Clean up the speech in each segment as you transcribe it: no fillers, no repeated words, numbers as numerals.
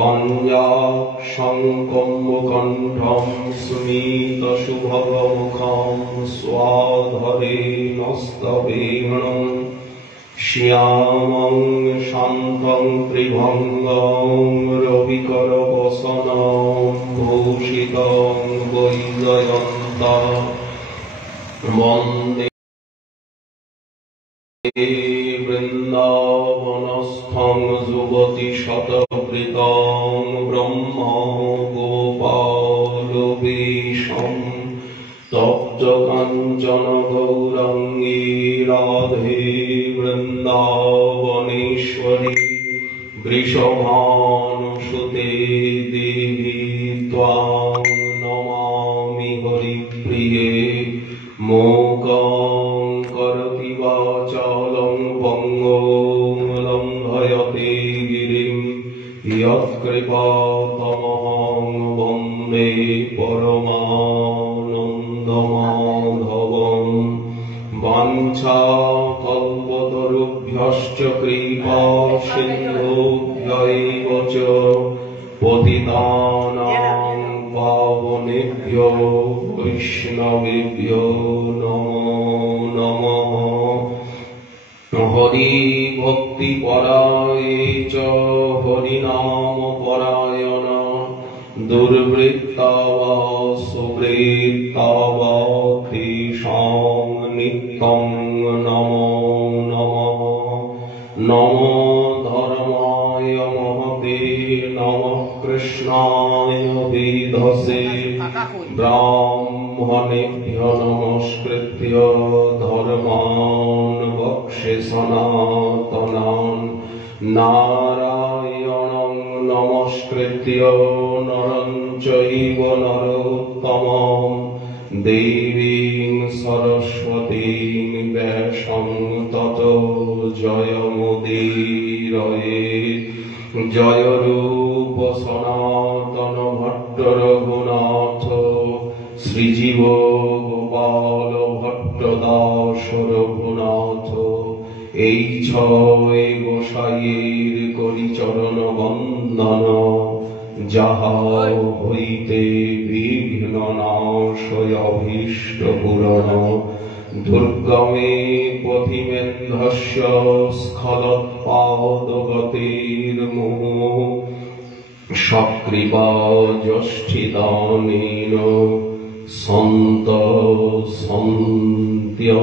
कञ्जाक्षङ्कम्बकण्ठं स्मितशुभगमुखं स्वाधरेणस्तवेणं श्यामं शान्तं त्रिभङ्गं रविकरवसनं भूषितं वैजयन्ता वन्दे वृन्दावनस्थं युवतिशतवृतं ब्रह्मा गोपालवेशं तप्तकाञ्चन गौराङ्गी राधे वृन्दावनेश्वरी वृषभानुसुते देवी त्वां नमामि हरिप्रिये मूकं करोति वाचालं पङ्गुं लङ्घयते गिरिं यत्कृपातमहं वन्दे परमानन्दमाधवं वाञ्छाकल्पतरुभ्यश्च कृपा सिन्धुभ्यैव च पतितानां पावनेभ्यो वैष्णवेभ्यो नमो नमः। हरि भक्ति पराये च हरिनाम परायण दुर्वृत्ता वा सुवृत्ता वा तेषां नित्यं नमो नमः। नमो धर्माय महते नमः कृष्णाय वेधसे ब्राह्मणेभ्यो नमस्कृत्य धर्मान् वक्षे सनातनान् नारायणं नमस्कृत्य नरं चैव नरोत्तमं देवीं सरस्वतीं व्यासं ततो जयमुदीरये। जय रूप सनातन भट्ट रघुनाथ श्रीजीव गोपाल भट्ट दास रघुनाथ এই ছয় গোসাইয়ের করি চরণ বন্দন যাহা হইতে বিঘ্ন নাশয় অভীষ্ট পূরণ দুর্গমে পথিমেন্ধস্য স্খলৎপাদগতির্মুহ সকৃপা যষ্ঠিদানেন সন্ত সন্ত্যবলম্বনম।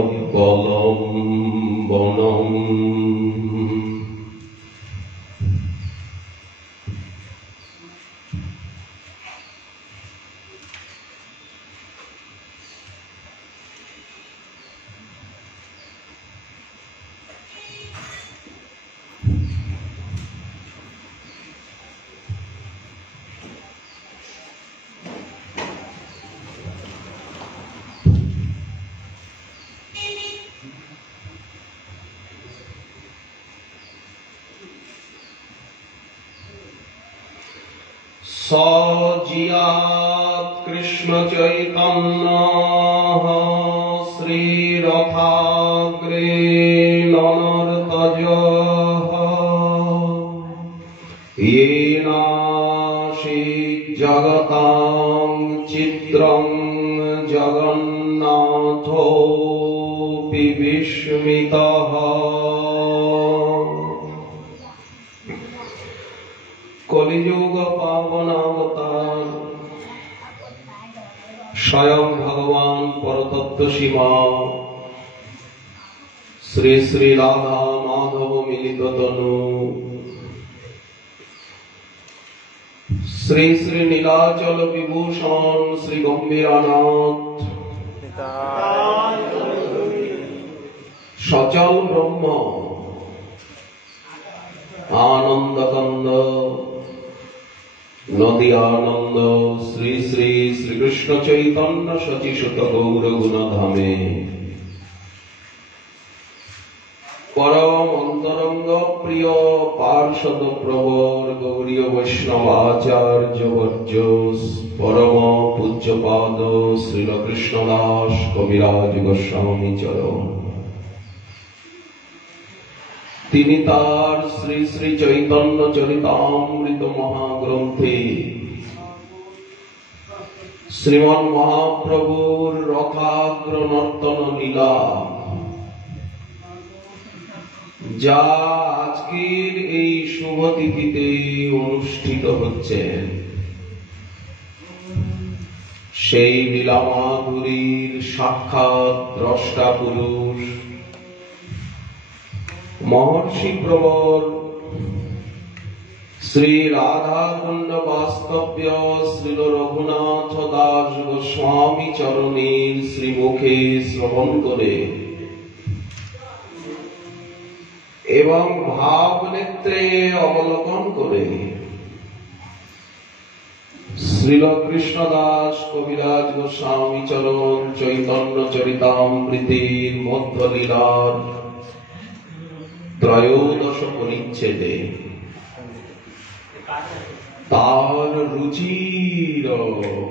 सजियात् कृष्ण चैतन्य श्रीरथाग्रे नर्तजः येनासीत् जगतां चित्रं जगन्नाथोऽपि विस्मितः कलियुग पावनावतार स्वयं भगवान परतत्व शिवा श्री श्री राधा माधव मिलित तनु श्री श्री नीलाचल विभूषण श्री गंभीरानाथ सचल ब्रह्म आनंद कंद नदी आनंद श्री श्री श्री कृष्ण चैतन्य शचिसुत गौर गुणधामे परम अंतरंग प्रिय पार्षद प्रवर गौरीय वैष्णवाचार्य वर्ज्य परम पूज्यपाद श्रील कृष्णदास कविराज गोस्वामी चरण তিনি তার শ্রী শ্রী চৈতন্য চরিতামৃত মহাগ্রন্থ মধ্যে শ্রীমন মহাপ্রভুর রথাগ্র নর্তন লীলা, যা আজকের এই শুভ তিথিতে অনুষ্ঠিত হচ্ছে, সেই লীলা মাধুরীর সাক্ষাৎ দ্রষ্টা পুরুষ মহর্ষি প্রবর শ্রী রাধাকুণ্ড বাস্তব্য শ্রীল রঘুনাথ দাস গোস্বামী চরণের শ্রীমুখে শ্রবণ করে এবং ভাব নেত্রে অবলোকন করে শ্রীল কৃষ্ণদাস কবিরাজ গোস্বামী চরণ চৈতন্য চরিতামৃতের মধ্য লীলার ত্রয়োদশ পরিচ্ছেদে তার রুচির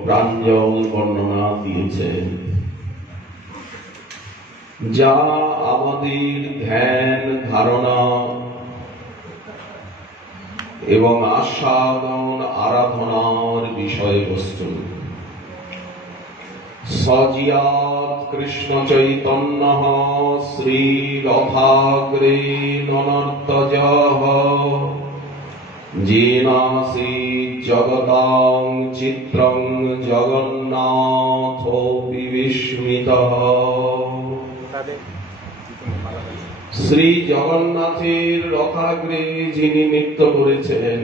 প্রাঞ্জল বর্ণনা দিয়েছেন, যা আমাদের ধ্যান ধারণা এবং আস্বাদন আরাধনার বিষয়বস্তু। সজিয়াত কৃষ্ণ চৈতন্য শ্রী রথাগ্রে ননর্তজঃ যেনাসি জগতাং চিত্রং জগন্নাথোপি বিস্মিতঃ। শ্রী জগন্নাথের রথাগ্রে যিনি নৃত্য করেছেন,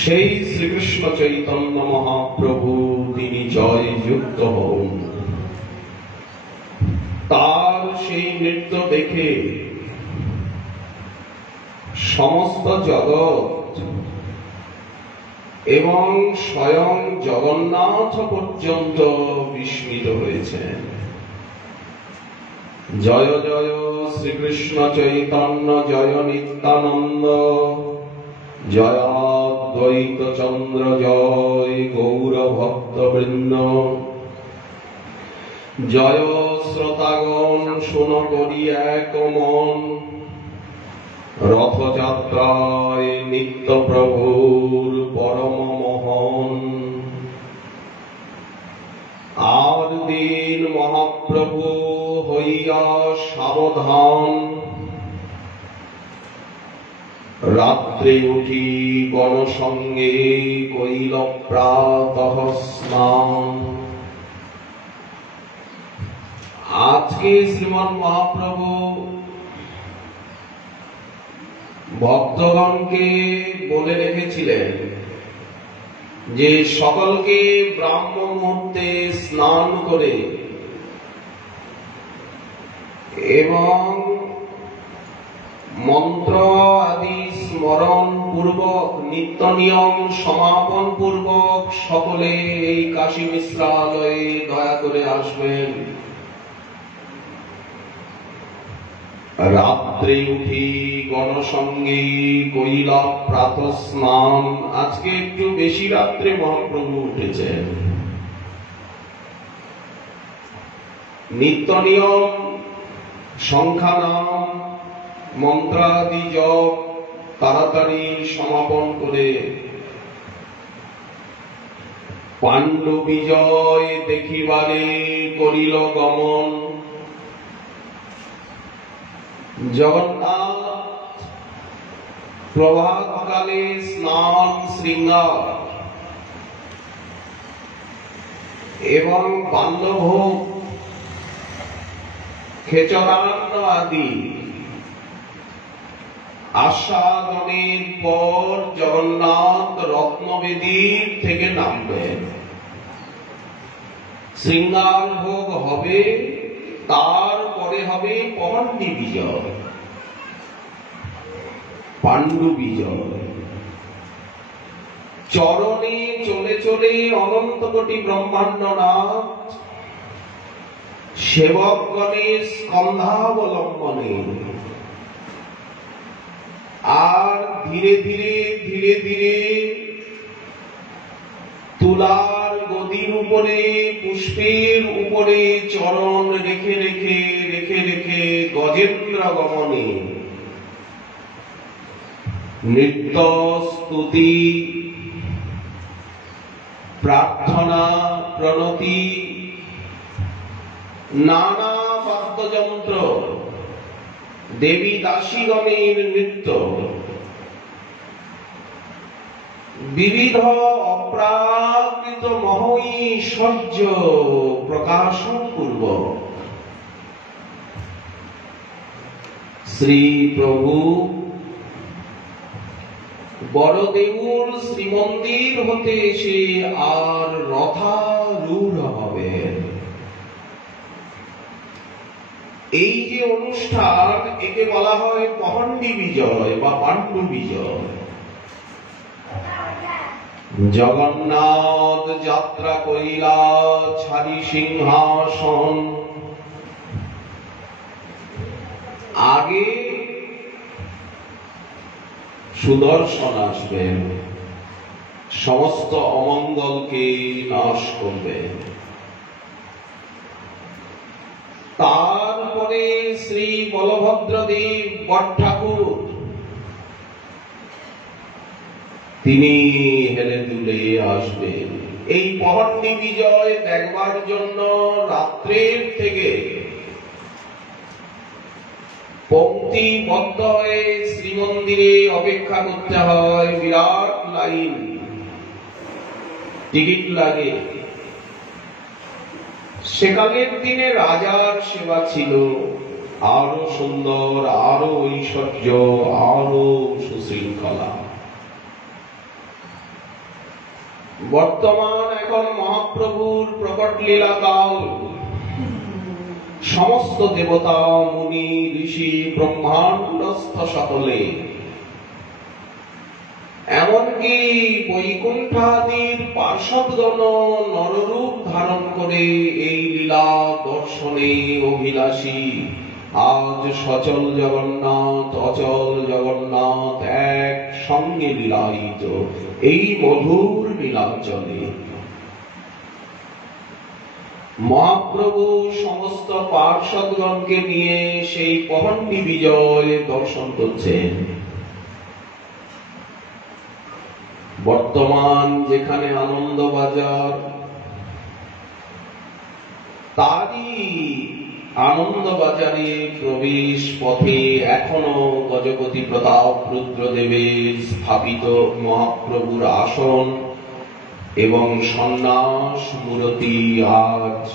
সেই শ্রীকৃষ্ণ চৈতন্য মহাপ্রভু তিনি জয়যুক্ত হন। তার সেই নৃত্য দেখে সমস্ত জগৎ এবং স্বয়ং জগন্নাথ পর্যন্ত বিস্মিত হয়েছেন। জয় জয় শ্রীকৃষ্ণ চৈতন্য জয় নিত্যানন্দ, জয় অদ্বৈত চন্দ্র জয় গৌর ভক্তবৃন্দ। জয় শ্রোতাগণ শুন করি এক মন, রথযাত্রায় নিত্য প্রভুর পরম মোহন। আর দিন মহাপ্রভু হইয়া সাবধান, রাত্রে উঠি গণসঙ্গে কইল প্রাতঃ স্নান। আজকে শ্রীমন মহাপ্রভু ভক্তগণকে বলে রেখেছিলেন যে সকলকে ব্রাহ্ম মুহূর্তে স্নান করে এবং মন্ত্র আদি স্মরণ পূর্বক নিত্য নিয়ম সমাপন পূর্বক সকলে এই কাশী মিশ্রালয়ে দয়া করে আসবেন। রাত্রে উঠি গণসঙ্গে কইলা প্রাতঃ স্নান। আজকে একটু বেশি রাত্রে মহাপ্রভু উঠেছেন। নিত্য নিয়ম সংখ্যা নাম মন্ত্রাদি জপ তাড়াতাড়ি সমাপন করে পাণ্ডু বিজয় দেখিবারে করিল গমন। জগন্নাথ প্রভাতকালে স্নান শৃঙ্গার এবং পান্নভোগ খেচরান্ন আদি আস্বাদনের পর জগন্নাথ রত্নবেদীর থেকে নামবেন। শৃঙ্গার ভোগ হবে, তারপরে হবে পাণ্ডু বিজয়। পাণ্ডু বিজয় চরণে চলে চলে অনন্ত কোটি ব্রহ্মাণ্ডনাথ সেবকগণের স্কন্ধাবলম্বনে আর ধীরে ধীরে ধীরে ধীরে তুলার গদির উপরে পুষ্পের উপরে চরণ রেখে রেখে রেখে রেখে গজেন্দ্র গমনে নৃত্য স্তুতি প্রার্থনা প্রণতি নানা বাদ্যযন্ত্র দেবী দাসীগণের নৃত্য বিবিধ অপ্রাকৃত মহৈশ্বর্য প্রকাশন পূর্বক শ্রী প্রভু বড়দেউর শ্রীমন্দির হতে এসে আর রথারূঢ় হবেন। এই যে অনুষ্ঠান, একে বলা হয় পহণ্ডি বিজয় বা পাণ্ডু বিজয়। জগন্নাথ যাত্রা করিলা ছাড়ি সিংহাসন। আগে সুদর্শন আসবেন, সমস্ত অমঙ্গলকে নাশ করবেন। তারপরে শ্রী বলভদ্রদেব বটঠাকুর, তিনি হেলে দুলে আসবেন। এই পহণ্ডি বিজয় দেখবার জন্য রাত্রের থেকে পঙ্ক্তিবদ্ধ হয়ে শ্রীমন্দিরে অপেক্ষা করতে হয়। বিরাট লাইন, টিকিট লাগে। সেকালের দিনে রাজার সেবা ছিল আরো সুন্দর, আরো ঐশ্বর্য, আরো সুশৃঙ্খলা। বর্তমান এখন মহাপ্রভুর প্রকট লীলা কাল। সমস্ত দেবতা, মুনি, ঋষি, ব্রহ্মাণ্ডস্থ সকলে, এমনকি বৈকুণ্ঠাদির পার্ষদগণ নররূপ ধারণ করে এই লীলা দর্শনে অভিলাষী। আজ সচল জগন্নাথ, অচল জগন্নাথ এক সঙ্গে লীলায়িত এই মধুর লীলাঞ্চলে মহাপ্রভু সমস্ত পার্ষদগণকে নিয়ে সেই পহণ্ডি বিজয় দর্শন করছেন। বর্তমান যেখানে আনন্দবাজার, তারই আনন্দবাজারে প্রবেশ পথে এখনো গজপতি প্রতাপ রুদ্রদেবের স্থাপিত মহাপ্রভুর আসন এবং সন্ন্যাস মূর্তি। আজ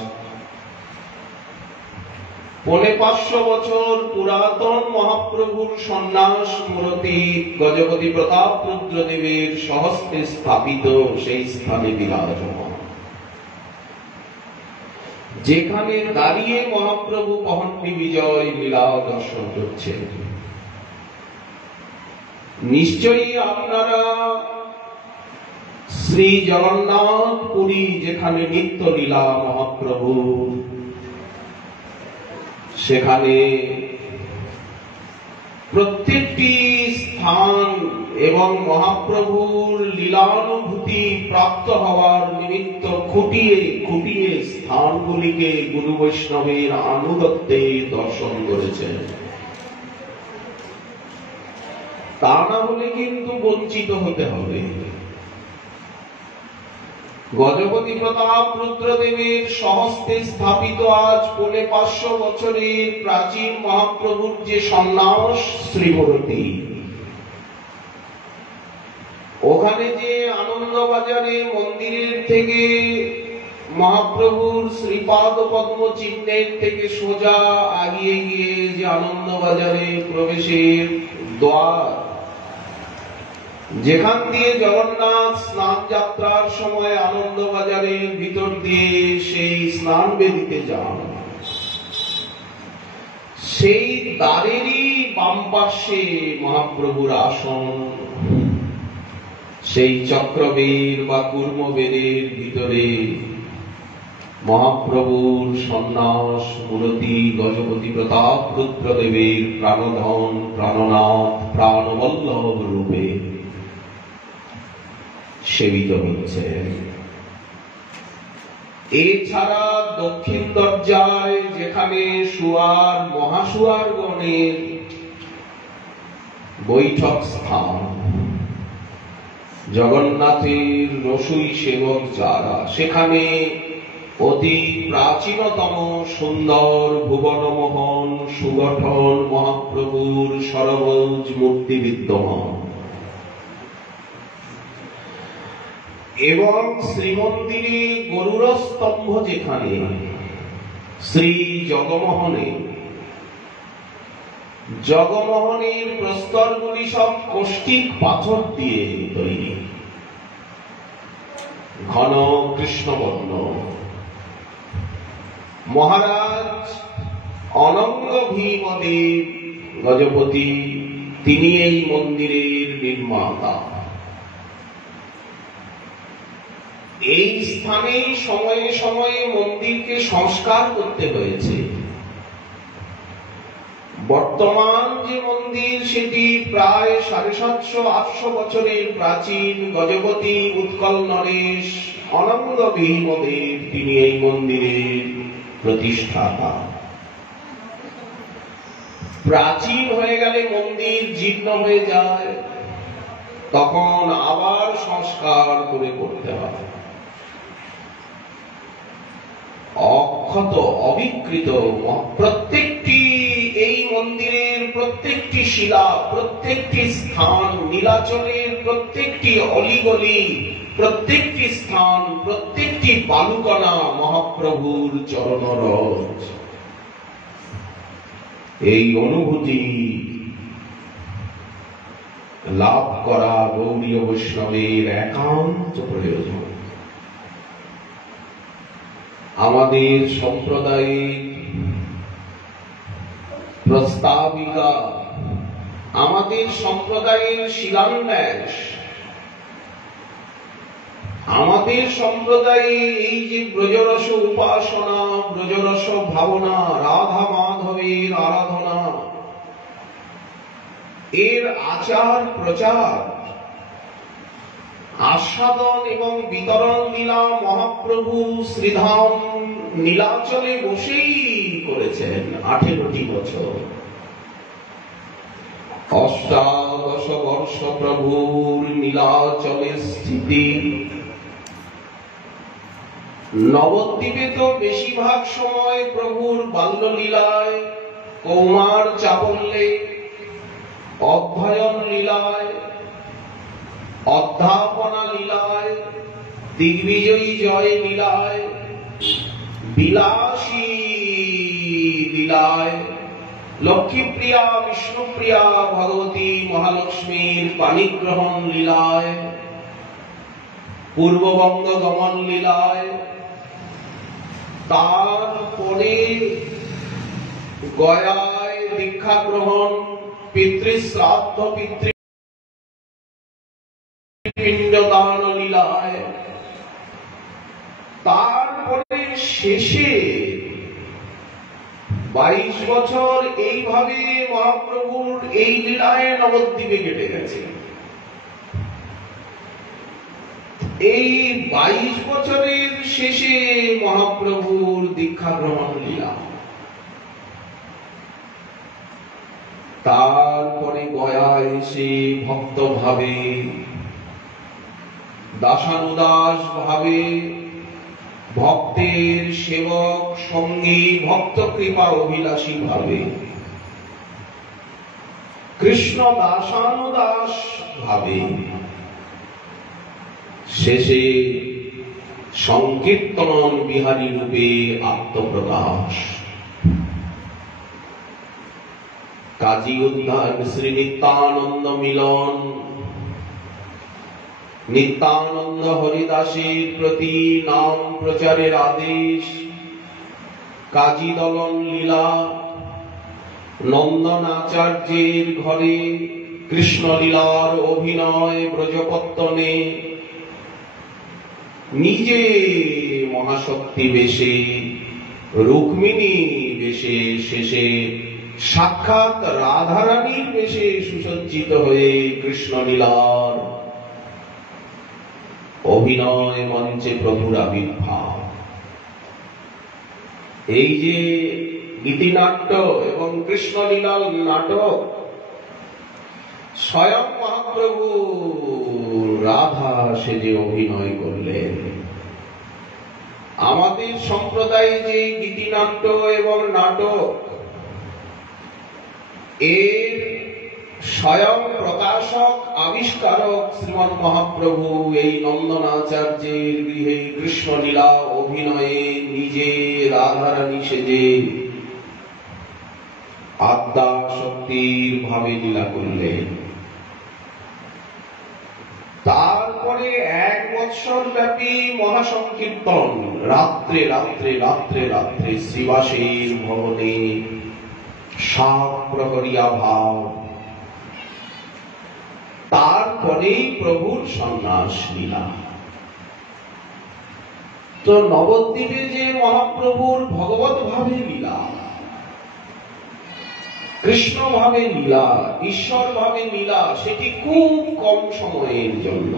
৫৫০ বছর পুরাতন মহাপ্রভুর সন্ন্যাস মূর্তি গজপতি প্রতাপ রুদ্রদেবের স্বহস্তে স্থাপিত সেই স্থানে বিরাজমান, যেখানে দাঁড়িয়ে মহাপ্রভু পহণ্ডি বিজয় লীলা দর্শন করছেন। নিশ্চয়ই আপনারা শ্রী জগন্নাথ পুরী, যেখানে নিত্য লীলা মহাপ্রভু, সেখানে প্রত্যেকটি স্থান এবং মহাপ্রভুর লীলানুভূতি প্রাপ্ত হওয়ার নিমিত্ত খুঁটিয়ে খুঁটিয়ে স্থানগুলিকে গুরু বৈষ্ণবের আনুগত্যে দর্শন করেছেন। তা না হলে কিন্তু বঞ্চিত হতে হবে। গজপতি প্রতাপ রুদ্রদেবের স্বহস্তে স্থাপিত আজ ৫৫০ বছরের প্রাচীন মহাপ্রভুর যে সন্ন্যাস শ্রীমূর্তি, ওখানে যে আনন্দবাজারে মন্দিরের থেকে মহাপ্রভুর শ্রীপাদ পদ্ম চিহ্নের থেকে সোজা আগিয়ে গিয়ে যে আনন্দবাজারে প্রবেশের দ্বার, যেখান দিয়ে জগন্নাথ স্নান যাত্রার সময় আনন্দবাজারের ভিতর দিয়ে সেই স্নান বেদিতে যান, সেই দ্বারেরই বাম পাশে মহাপ্রভুর আসন। সেই চক্রবের বা কুর্মবেদের ভিতরে মহাপ্রভুর সন্ন্যাস মূর্তি গজপতি প্রতাপ রুদ্রদেবের প্রাণধন, প্রাণনাথ, প্রাণবল্লভ রূপে সেবিত হচ্ছে। এছাড়া দক্ষিণ দরজায় যেখানে সুয়ার, মহাসুয়ার গণের বৈঠক স্থান, জগন্নাথের রসুই সেবক যারা, সেখানে অতি প্রাচীনতম সুন্দর ভুবনমোহন সুগঠন মহাপ্রভুর সরবজ মূর্তি বিদ্যমান এবং শ্রীমন্দিরে গরুড় স্তম্ভ যেখানে, শ্রী জগমোহনের প্রস্তরগুলি সব কষ্টিক পাথর দিয়ে তৈরি, ঘন কৃষ্ণবর্ণ। মহারাজ অনঙ্গ ভীমদেব গজপতি তিনি এই মন্দিরের নির্মাতা। এই স্থানে সময়ে সময়ে মন্দিরকে সংস্কার করতে হয়েছে। বর্তমান যে মন্দির সেটি প্রায় 750-800 বছরের প্রাচীন। গজপতি উৎকল নরেশ অনঙ্গ ভীমদেব তিনি এই মন্দিরের প্রতিষ্ঠাতা। প্রাচীন হয়ে গেলে মন্দির জীর্ণ হয়ে যায়, তখন আবার সংস্কার করে করতে হয়। অক্ষত অবিকৃত প্রত্যেকটি এই মন্দিরের প্রত্যেকটি শিলা, প্রত্যেকটি স্থান, নীলাচলের প্রত্যেকটি অলিগলি, প্রত্যেকটি স্থান, প্রত্যেকটি বালুকণা মহাপ্রভুর চরণরজ। এই অনুভূতি লাভ করা গৌড়ীয় বৈষ্ণবের একান্ত প্রয়োজন। আমাদের সম্প্রদায়ের প্রস্তাবিকা, আমাদের সম্প্রদায়ের শিলান্যাস, আমাদের সম্প্রদায়ে এই যে ব্রজরস উপাসনা, ব্রজরস ভাবনা, রাধা মাধবের আরাধনা, এর আচার প্রচার, আস্বাদন এবং বিতরণ লীলা মহাপ্রভু শ্রীধাম নীলাচলে বসেই করেছেন 18টি বছর। অষ্টাদশ বর্ষ প্রভুর নীলাচলে স্থিতি। নবদ্বীপে তো বেশিরভাগ সময় প্রভুর বাল্যলীলায়, কৌমার চাবল্যে, অধ্যয়ন লীলায়, অধ্যাপনা লীলায়, দিগ্বিজয়ী জয় লীলায়, বিলাসী লীলায়, লক্ষ্মীপ্রিয়া বিষ্ণুপ্রিয়া ভগবতী মহালক্ষ্মীর পাণিগ্রহণ লীলায়, পূর্ববঙ্গ গমন লীলায়, তারপরে গয়ায় দীক্ষা গ্রহণ, পিতৃশ্রাদ্ধ, পিণ্ডদান লীলায়, তারপরে শেষে 22 বছর এইভাবে মহাপ্রভুর এই লীলায় নবদ্বীপে কেটে গেছে। এই 22 বছরের শেষে মহাপ্রভুর দীক্ষা গ্রহণ লীলা, তারপরে গয়ায় এসে ভক্ত ভাবে, দাসানুদাস ভাবে, ভক্তের সেবক সঙ্গী, ভক্ত কৃপা অভিলাষী ভাবে, কৃষ্ণ দাসানুদাস ভাবে, শেষে সংকীর্তন বিহারী রূপে আত্মপ্রকাশ। কাজী উদ্ধার শ্রী নিত্যানন্দ মিলন, নিত্যানন্দ হরিদাসের প্রতি নাম প্রচারের আদেশ, কাজী দলন লীলা, নন্দনাচার্যের ঘরে কৃষ্ণলীলার অভিনয় ব্রজপত্তনে, নিজে মহাশক্তি বেশে, রুক্মিণী বেশে, শেষে সাক্ষাৎ রাধারানীর বেশে সুসজ্জিত হয়ে কৃষ্ণলীলার অভিনয় মঞ্চে প্রভুর আবির্ভাব। এই যে গীতিনাট্য এবং কৃষ্ণলীলার নাটক স্বয়ং মহাপ্রভু রাধা সেজে অভিনয় করলেন। আমাদের সম্প্রদায়ে যে গীতিনাট্য এবং নাটক, এর স্বয়ং প্রকাশক আবিষ্কারক শ্রীমৎ মহাপ্রভু এই নন্দনাচার্যের গৃহে কৃষ্ণলীলা অভিনয়ে নিজে রাধারানী সেজে আদ্যা শক্তির ভাবে লীলা করলেন। তারপরে 1 বৎসর ব্যাপী মহাসংকীর্তন রাত্রে রাত্রে রাত্রে রাত্রে শ্রীবাসের ভবনে 7 প্রহরিয়া ভাব। তারপরেই প্রভুর সন্ন্যাস লীলা। তো নবদ্বীপে যে মহাপ্রভুর ভগবত ভাবে লীলা, কৃষ্ণ ভাবে লীলা, ঈশ্বর ভাবে লীলা, সেটি খুব কম সময়ের জন্য।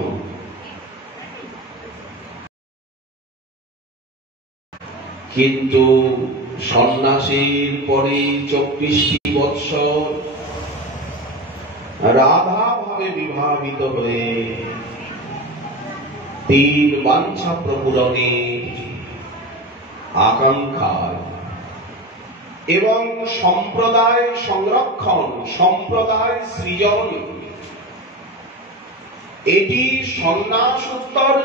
কিন্তু সন্ন্যাসের পরে 24টি বৎসর রাধা ভাবে বিভাবিত হয়ে 3 বাঞ্ছা প্রপূরণের আকাঙ্ক্ষায় এবং সম্প্রদায় সংরক্ষণ, সম্প্রদায় সৃজন, এটি সন্ন্যাসোত্তর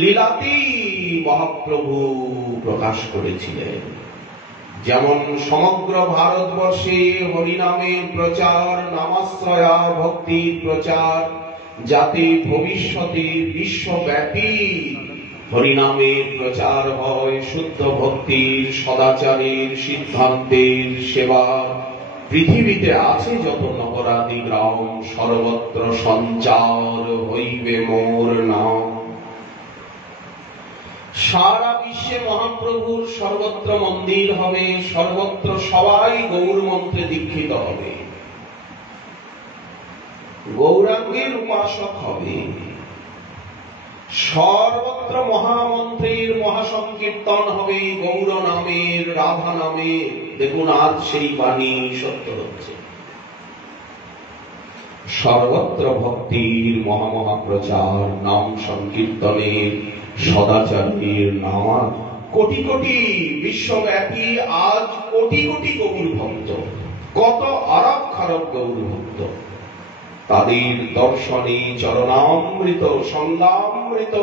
লীলাতেই মহাপ্রভু প্রকাশ করেছিলেন। যেমন সমগ্র ভারতবর্ষে হরিনামের প্রচার, নামাশ্রয়া ভক্তির প্রচার, যাতে ভবিষ্যতে বিশ্বব্যাপী হরিনামের প্রচার হয়, শুদ্ধ ভক্তির, সদাচারের, সিদ্ধান্তের সেবা পৃথিবীতে আছে যত নগরাদি গ্রাম, সর্বত্র সঞ্চার হইবে মোর নাম। সারা বিশ্বে মহাপ্রভুর সর্বত্র মন্দির হবে, সর্বত্র সবাই গৌর মন্ত্রে দীক্ষিত হবে, গৌরাঙ্গের উপাসক হবে, সর্বত্র মহামন্ত্রের মহাসংকীর্তন হবে গৌর নামের, রাধা নামের। দেখুন আজ সেই বাণী সত্য হচ্ছে। সর্বত্র ভক্তির মহামহাপ্রচার, নাম সংকীর্তনের, সদাচারের নামা কোটি কোটি বিশ্বব্যাপী আজ কোটি কোটি গৌর ভক্ত, কত আরব খারব গৌর ভক্ত, তাদের দর্শনে চরণামৃত, সঙ্গামৃত,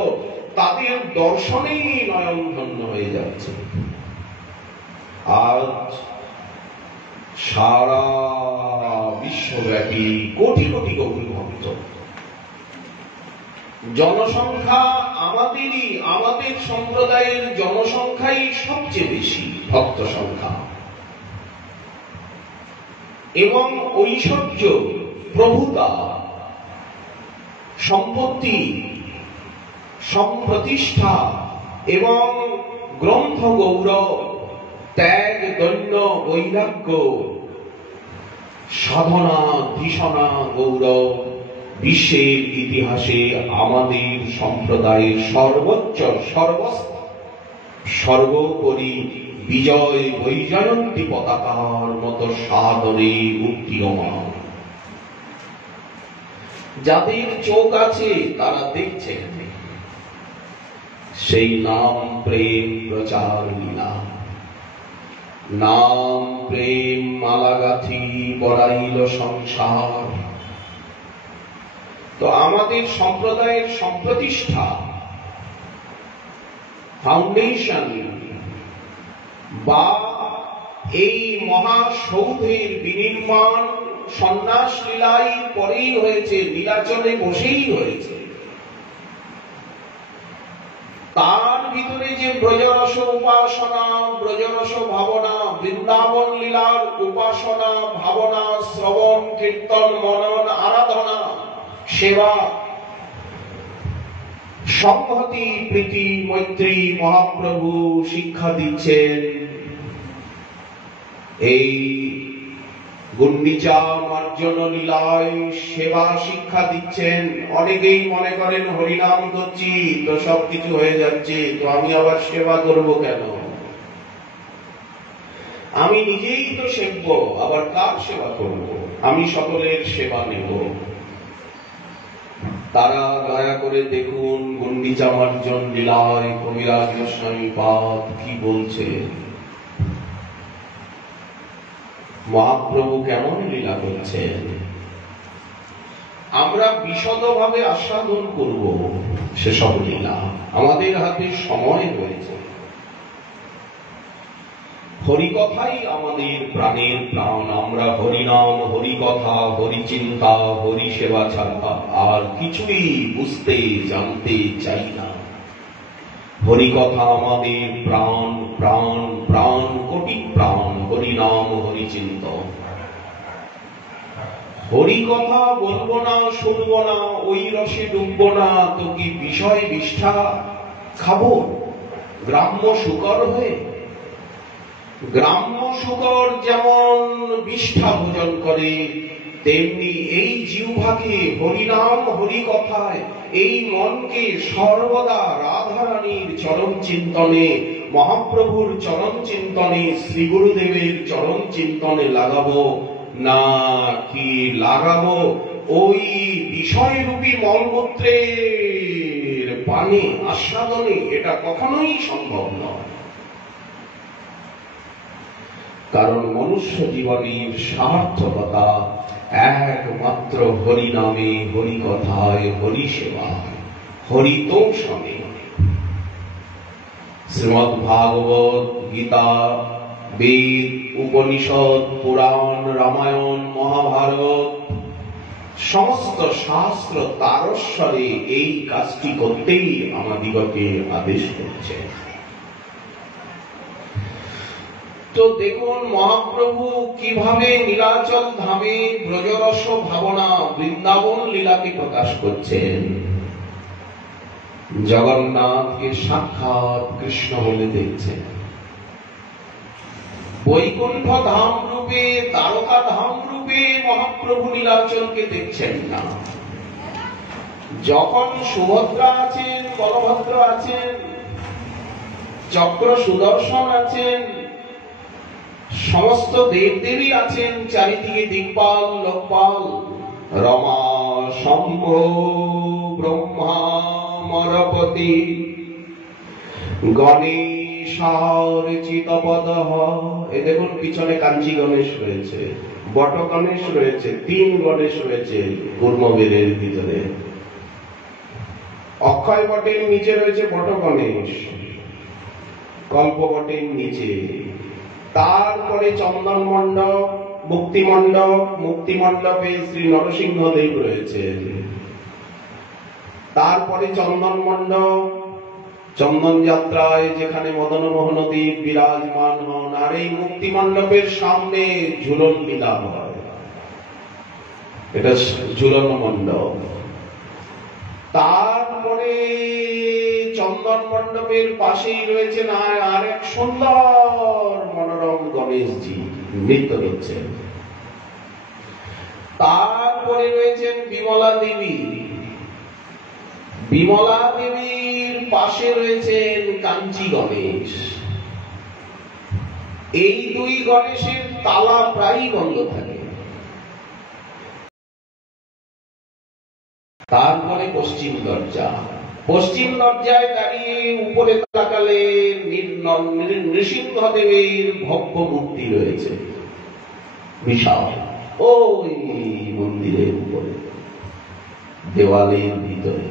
তাদের দর্শনেই নয়ন ধন্য হয়ে যাচ্ছে। আজ সারা বিশ্বব্যাপী কোটি কোটি গৌর ভক্ত। জনসংখ্যা আমাদের সম্প্রদায়ের জনসংখ্যাই সবচেয়ে বেশি, ভক্ত সংখ্যা এবং ঐশ্বর্য, প্রভুতা, সম্পত্তি, সম্প্রতিষ্ঠা এবং গ্রন্থ গৌরব, ত্যাগ, দৈন্য, বৈরাগ্য, সাধনা, ভীষণা গৌরব বিশ্বের ইতিহাসে আমাদের সম্প্রদায়ের সর্বোচ্চ, সর্বোপরি বিজয় বৈজয়ন্তী পতাকার মতো সাদরে উত্তীয়মান। যাদের চোখ আছে তারা দেখছে সেই নাম প্রেম প্রচার লীলা। নাম প্রেম মালাগাথি বড়াইল সংসার। তো আমাদের সম্প্রদায়ের সম্প্রতিষ্ঠা, ফাউন্ডেশন বা এই মহাসৌধের বিনির্মাণ সন্ন্যাস লীলাই পরেই হয়েছে, নীলাচলে বসেই হয়েছে। তার ভিতরে যে ব্রজরস উপাসনা, ব্রজরস ভাবনা, বৃন্দাবন লীলার উপাসনা, ভাবনা, শ্রবণ, কীর্তন, মনন, আরাধনা, সেবা, সংহতি, প্রীতি, মৈত্রী মহাপ্রভু শিক্ষা দিচ্ছেন। এই গুন্ডিচা মার্জন লীলায় সেবা শিক্ষা দিচ্ছেন। অনেকেই মনে করেন হরিনাম করছি তো সবকিছু হয়ে যাচ্ছে, তো আমি আবার সেবা করব কেন? আমি নিজেই তো সেব্য, আবার কার সেবা করব? আমি সকলের সেবা নেব। তারা দয়া করে দেখুন গুন্ডিচা মার্জন লীলায় কবিরাজ গোস্বামী পাদ কি বলছে, মহাপ্রভু কেমন লীলা করছেন। আমরা বিশদভাবে আস্বাদন করব সেসব লীলা, আমাদের হাতে সময় রয়েছে। হরিকথাই আমাদের প্রাণের প্রাণ। আমরা হরিনাম, হরিকথা, হরিচিন্তা, হরিসেবা ছাড়া আর কিছুই বুঝতে জানতে চাই না। হরিকথা আমাদের প্রাণ, প্রাণ, প্রাণ, কোটি প্রাণ। হরিনাম, হরিচিন্তন। হরিকথা বলবো না, শুনবো না, ওই রসে ডুববো না তো কি বিষয় বিষ্ঠা খাবো গ্রাম্য শুকর হয়ে? গ্রাম্য শুকর যেমন বিষ্ঠা ভোজন করে, তেমনি এই জিহ্বাকে হরিনাম হরিকথায়, এই মনকে সর্বদা রাধারানীর চরণ চিন্তনে, মহাপ্রভুর চরণ চিন্তনে, শ্রী গুরুদেবের চরণ চিন্তনে লাগাবো না কি লাগাবো ওই বিষয়রূপী মলমূত্রের পানে আস্বাদনে? এটা কখনোই সম্ভব নয়। কারণ মনুষ্য জীবনের সার্থকতা একমাত্র হরিনামে, হরিকথায়, হরিসেবায়, হরিতোষণে। শ্রীমদ্ ভাগবত, গীতা, বেদ, উপনিষদ, পুরাণ, রামায়ণ, মহাভারত সমস্ত শাস্ত্র তারস্বরে এই কাজটি করতেই আমাদিগকে আদেশ করছে। তো দেখুন মহাপ্রভু কিভাবে নীলাচল ধামে ব্রজরস ভাবনা, বৃন্দাবন লীলাকে প্রকাশ করছেন। জগন্নাথকে সাক্ষাৎ কৃষ্ণ বলে দেখছেন, বৈকুণ্ঠ ধাম রূপে, দ্বারকা ধাম রূপে মহাপ্রভু নীলাচলকে দেখছেন না। যখন সুভদ্রা আছেন, বলভদ্র আছেন, চক্র সুদর্শন আছেন, সমস্ত দেবদেবী আছেন, চারিদিকে দিকপাল, লোকপাল, রমা, শম্ভ, ব্রহ্মা, মরপতি, গণেশ, চিতপদ। এ দেখুন পিছনে কাঞ্চি গণেশ রয়েছে, বট গণেশ রয়েছে, 3 গণেশ রয়েছে কুর্মবীরের ভিতরে। অক্ষয় বটের নিচে রয়েছে বট গণেশ, কল্প বটের নিচে। তারপরে চন্দন মণ্ডপ, মুক্তি মণ্ডপ, মুক্তি মণ্ডপে শ্রী নরসিংহদেব রয়েছে। তারপরে চন্দন মণ্ডপ, চন্দন যাত্রায় যেখানে মদন মোহন দেব বিরাজমান হন। আর এই মুক্তি মণ্ডপের সামনে ঝুলন লীলা হয়, এটা ঝুলন মণ্ডপ। তারপরে চন্দন মণ্ডপের পাশেই রয়েছেন আর এক সুন্দর মনোরম গণেশজি নৃত্য করছেন। তারপরে রয়েছেন বিমলা দেবী, বিমলা দেবীর পাশে রয়েছেন কাঞ্চি গণেশ। এই 2 গণেশের তালা প্রায়ই বন্ধ থাকে। তারপরে পশ্চিম দরজা, পশ্চিম দরজায় দাঁড়িয়ে উপরে তাকালে নৃসিংহদেবের ভব্য মূর্তি রয়েছে বিশাল, ওই মন্দিরের উপরে দেওয়ালের ভিতরে।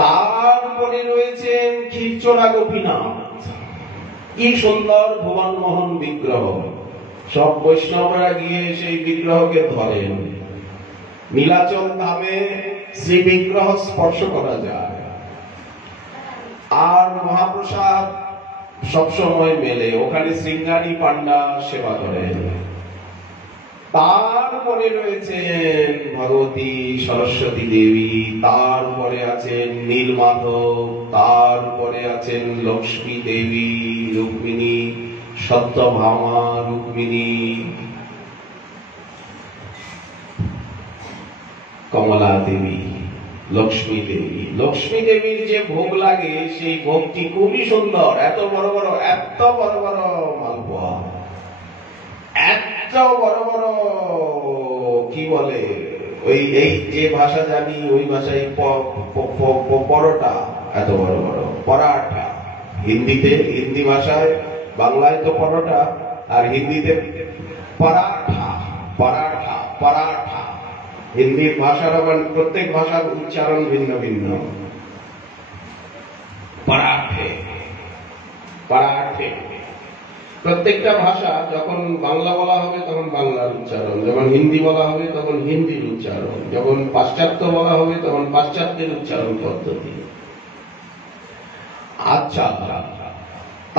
তারপরে রয়েছেন ক্ষীরচোরা গোপীনাথ, কি সুন্দর ভুবনমোহন বিগ্রহ। সব বৈষ্ণবরা গিয়ে সেই বিগ্রহকে ধরেন। নীলাচল ধামে শ্রী বিগ্রহ স্পর্শ করা যায়, আর মহাপ্রসাদ সবসময় মেলে। ওখানে শৃঙ্গারী পান্ডা সেবা করেন। তারপরে রয়েছেন ভগবতী সরস্বতী দেবী, তারপরে আছেন নীলমাধব, তারপরে আছেন লক্ষ্মী দেবী, রুক্মিণী, সত্যভামা রুক্মিণী, কমলা দেবী, লক্ষ্মী দেবী। লক্ষ্মী দেবীর যে ভোগ লাগে সেই ভোগটি খুবই সুন্দর। এত বড় বড় মালপোয়া, এত বড় বড় কি বলে ওই এই যে ভাষা জানি ওই ভাষায় পরোটা এত বড় বড়, পরাঠা হিন্দিতে, হিন্দি ভাষায়, বাংলায় তো পরোটা আর হিন্দিতে পরাঠা, পরাঠা, পরাঠা। হিন্দি ভাষার আবার প্রত্যেক ভাষার উচ্চারণ ভিন্ন ভিন্ন। পরাঠে, পরাঠে। প্রত্যেকটা ভাষা যখন বাংলা বলা হবে তখন বাংলার উচ্চারণ, যখন হিন্দি বলা হবে তখন হিন্দির উচ্চারণ, যখন পাশ্চাত্য বলা হবে তখন পাশ্চাত্যের উচ্চারণ পদ্ধতি। আচ্ছা,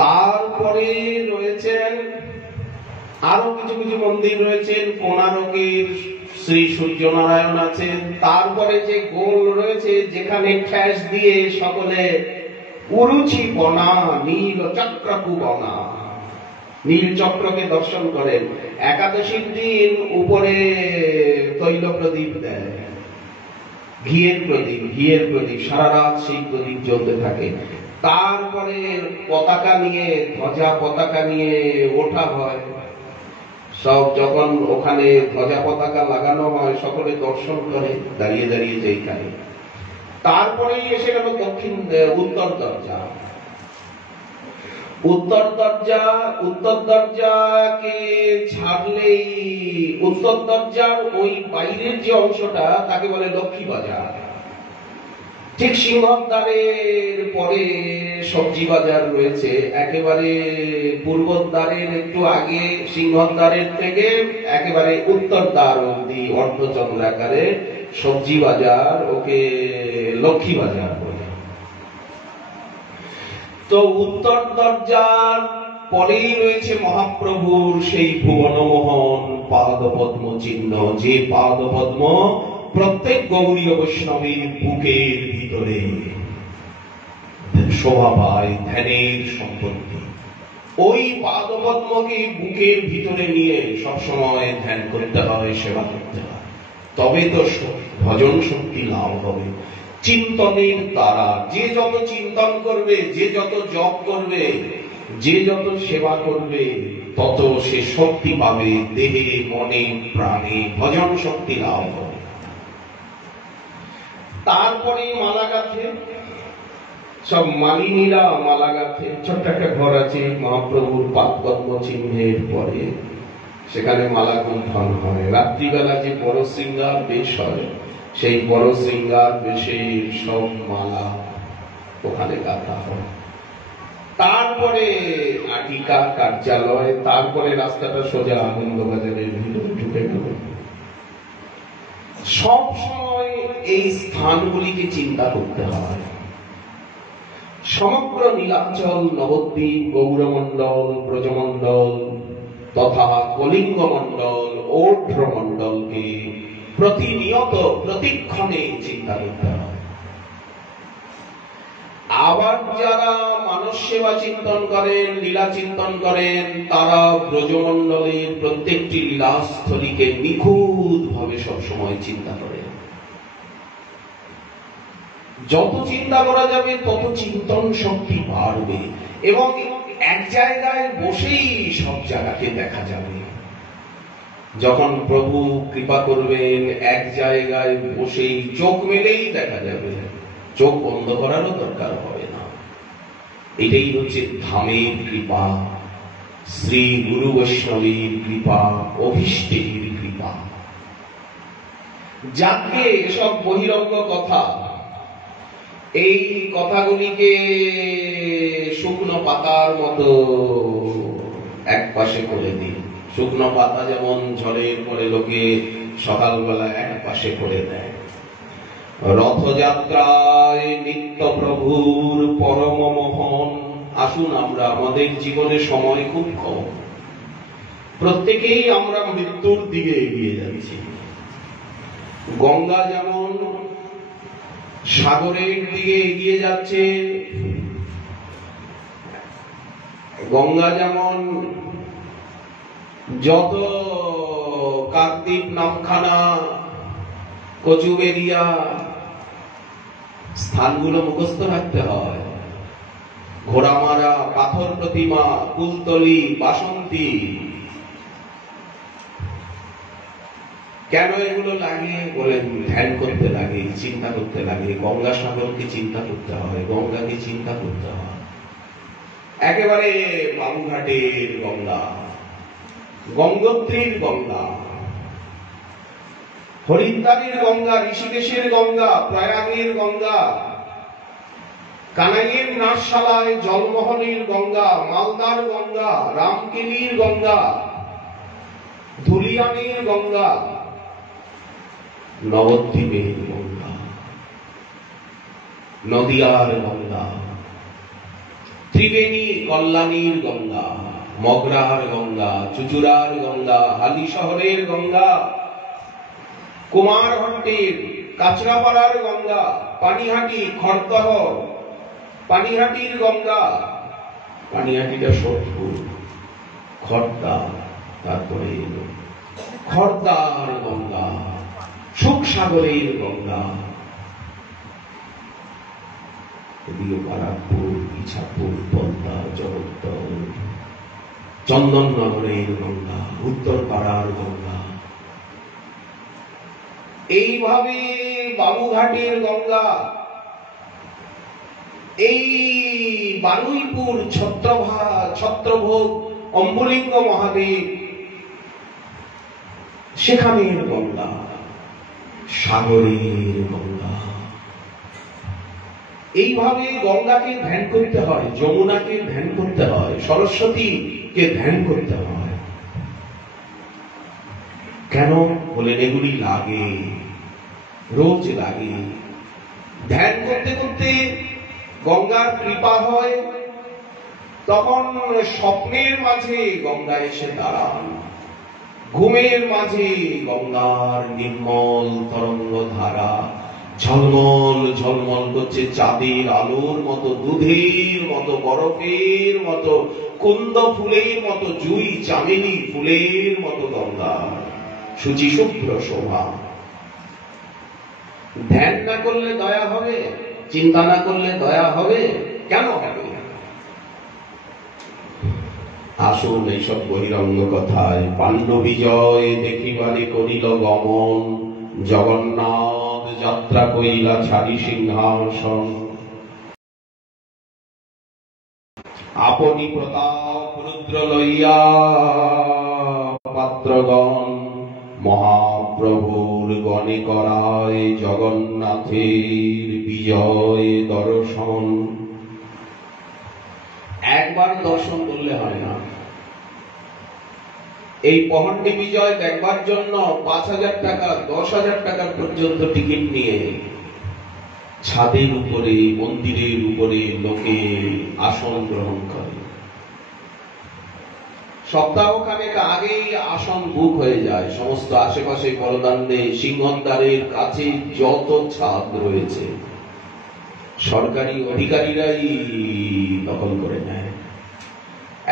তারপরে রয়েছেন আরো কিছু কিছু মন্দির রয়েছেন। কোণারকের শ্রী সূর্যনারায়ণ আছেন। তারপরে যে গোল রয়েছে যেখানে ঠ্যাস দিয়ে সকলে উরুচি বনা, নীল চক্রকু বনা, নীল চক্রকে দর্শন করেন। একাদশীর দিন উপরে তৈল প্রদীপ দেয়, ঘিয়ের প্রদীপ, ঘিয়ের প্রদীপ, সারা রাত সেই প্রদীপ জ্বলতে থাকে। তারপরে পতাকা নিয়ে, ধ্বজা পতাকা নিয়ে ওঠা হয়। সব যখন ওখানে ধ্বজা পতাকা লাগানো হয় সকলে দর্শন করে দাঁড়িয়ে দাঁড়িয়ে যেখানে। তারপরেই এসে গেল দক্ষিণ উত্তর দরজা। উত্তর দরজা, উত্তর দরজাকে ছাড়লেই উত্তর দরজার ওই বাইরের যে অংশটা তাকে বলে লক্ষ্মী বাজার। ঠিক সিংহদ্বারের পরে সবজি বাজার রয়েছে, একেবারে পূর্বদ্বারের একটু আগে সিংহদ্বারের থেকে একেবারে উত্তর দ্বার অব্দি অর্ধচন্দ্রাকারে সবজি বাজার, ওকে লক্ষ্মী বাজার বলে। তো উত্তর দরজার পরেই রয়েছে মহাপ্রভুর সেই ভুবনমোহন পাদপদ্ম চিহ্ন, যে পাদপদ্ম প্রত্যেক গৌরীয় বৈষ্ণবীর বুকের ভিতরে শোভা পায়, ধ্যানের সম্পত্তি। ওই পাদপদ্মকে বুকের ভিতরে নিয়ে সবসময় ধ্যান করতে হয়, সেবা করতে হয়, তবে তো ভজন শক্তি লাভ হবে। চিন্তনের দ্বারা যে যত চিন্তন করবে, যে যত জপ করবে, যে যত সেবা করবে, তত সে শক্তি পাবে দেহে, মনে, প্রাণে, ভজন শক্তি লাভ হবে। তারপরে মালা গাঁথে, সব মালিনীরা মালা গাঁথে। ছোট্ট একটা ঘর আছে মহাপ্রভুর পাদপদ্ম চিহ্নের পরে, সেখানে মালা গুন্থন হয়। রাত্রিবেলা যে বড় শৃঙ্গার বেশ হয়, সেই বড় শৃঙ্গার বেশে সব মালা ওখানে গাঁথা হয়। তারপরে আটিকা কার্যালয়, তারপরে রাস্তাটা সোজা আনন্দবাজারের ভিতরে ঢুকে গেল। সব সময় এই স্থানগুলিকে চিন্তা করতে হয়। সমগ্র নীলাচল, নবদ্বীপ, গৌরমণ্ডল, ব্রজমণ্ডল তথা কলিঙ্গ মণ্ডল, ওঢ্র মণ্ডলকে প্রতিনিয়ত প্রতিক্ষণে চিন্তা করতে হয়। আবার যারা মানস সেবা চিন্তন করেন, লীলা চিন্তন করেন, তারা ব্রজমণ্ডলের প্রত্যেকটি লীলাস্থলীকে নিখুঁত ভাবে সবসময় চিন্তা করেন। যত চিন্তা করা যাবে তত চিন্তন শক্তি বাড়বে এবং এক জায়গায় বসেই সব জায়গাকে দেখা যাবে। যখন প্রভু কৃপা করবেন এক জায়গায় বসেই চোখ মেলেই দেখা যাবে, চোখ বন্ধ করারও দরকার হবে না। এটাই হচ্ছে ধামের কৃপা, শ্রী গুরু বৈষ্ণবের কৃপা, অভীষ্টের কৃপা। যাকে এসব বহিরঙ্গ কথা, এই কথাগুলিকে শুকনো পাতার মতো এক পাশে করে দিন। শুকনো পাতা যেমন ঝড়ের পরে লোকে সকালবেলা এক পাশে করে দেয়, রথযাত্রায় নিত্য প্রভুর পরম মোহন। আসুন, আমরা আমাদের জীবনে সময় খুব কম, প্রত্যেকেই আমরা মৃত্যুর দিকে এগিয়ে যাচ্ছি। গঙ্গা যেমন সাগরের দিকে এগিয়ে যাচ্ছে, গঙ্গা যেমন যত কাকদ্বীপ, নামখানা, কচুবেরিয়া স্থানগুলো মুখস্থ রাখতে হয়। ঘোড়ামারা, পাথর প্রতিমা, কুলতলি, বাসন্তী, কেন এগুলো লাগে বলে ধ্যান করতে লাগে, চিন্তা করতে লাগে। গঙ্গাসাগরকে চিন্তা করতে হয়, গঙ্গাকে চিন্তা করতে হয়। একেবারে বাবুঘাটের গঙ্গা, গঙ্গোত্রীর গঙ্গা, হরিদ্বারের গঙ্গা, ঋষিকেশের গঙ্গা, প্রয়াগের গঙ্গা, কানাইয়ের নাটশালায় জলমহলের গঙ্গা, মালদার গঙ্গা, রামকেলির গঙ্গা, ধুলিয়ানের গঙ্গা, নবদ্বীপের গঙ্গা, নদিয়ার গঙ্গা, ত্রিবেণী কল্যাণীর গঙ্গা, মগরার গঙ্গা, চুচুড়ার গঙ্গা, হালি শহরের গঙ্গা, কুমারঘাটের কাঁচরাপাড়ার গঙ্গা, পানিহাটি খড়দহ পানিহাটির গঙ্গা, পানিহাটিটা সোদপুর, খড়দা, তারপরে খড়দার গঙ্গা, সুখসাগরের গঙ্গা, এদিকে বারাকপুর, ইছাপুর, পদ্মা, জগদ্দল, চন্দননগরের গঙ্গা, উত্তরপাড়ার গঙ্গা, এইভাবে বাবুঘাটের গঙ্গা, এই বারুইপুর ছত্রভোগ অম্বুলিঙ্গ মহাদেব, সেখানের গঙ্গা, সাগরের গঙ্গা। এইভাবে গঙ্গাকে ধ্যান করতে হয়, যমুনাকে ধ্যান করতে হয়, সরস্বতীকে ধ্যান করতে হয়। কেন বলেন? এগুলি লাগে, রোজ লাগে। ধ্যান করতে করতে গঙ্গার কৃপা হয়, তখন স্বপ্নের মাঝে গঙ্গা এসে দাঁড়ান, ঘুমের মাঝে গঙ্গার নির্মল তরঙ্গ ধারা ঝলমল ঝলমল করছে, চাঁদের আলোর মতো, দুধের মতো, বরফের মতো, কুন্দ ফুলের মতো, জুই চামেলি ফুলের মতো গঙ্গা, শুচি শুভ্র শোভা। ধ্যান না করলে দয়া হবে? চিন্তা না করলে দয়া হবে? কেন হবে? আসুন এইসব বহিরঙ্গ কথায় পাণ্ডব বিজয় দেখিবারে করিল গমন, জগন্নাথ যাত্রা কইলা ছাড়ি সিংহাসন, আপনি প্রতাপ রুদ্র লইয়া পাত্রগণ, মহাপ্রভুর গণে করায় জগন্নাথের বিজয় দর্শন। একবার দর্শন করলে হয় না, এই পহণ্ডি বিজয় দেখবার জন্য ৫,০০০ টাকা ১০,০০০ টাকা পর্যন্ত টিকিট নিয়ে ছাদের উপরে, মন্দিরের উপরে লোকে আসন গ্রহণ করে। সপ্তাহখানেক আগেই আসন বুক হয়ে যায়। সমস্ত আশেপাশে বড়দান্ডে, সিংহদ্বারের কাছে যত ছাদ রয়েছে সরকারি অধিকারীরাই দখল করে নেয়।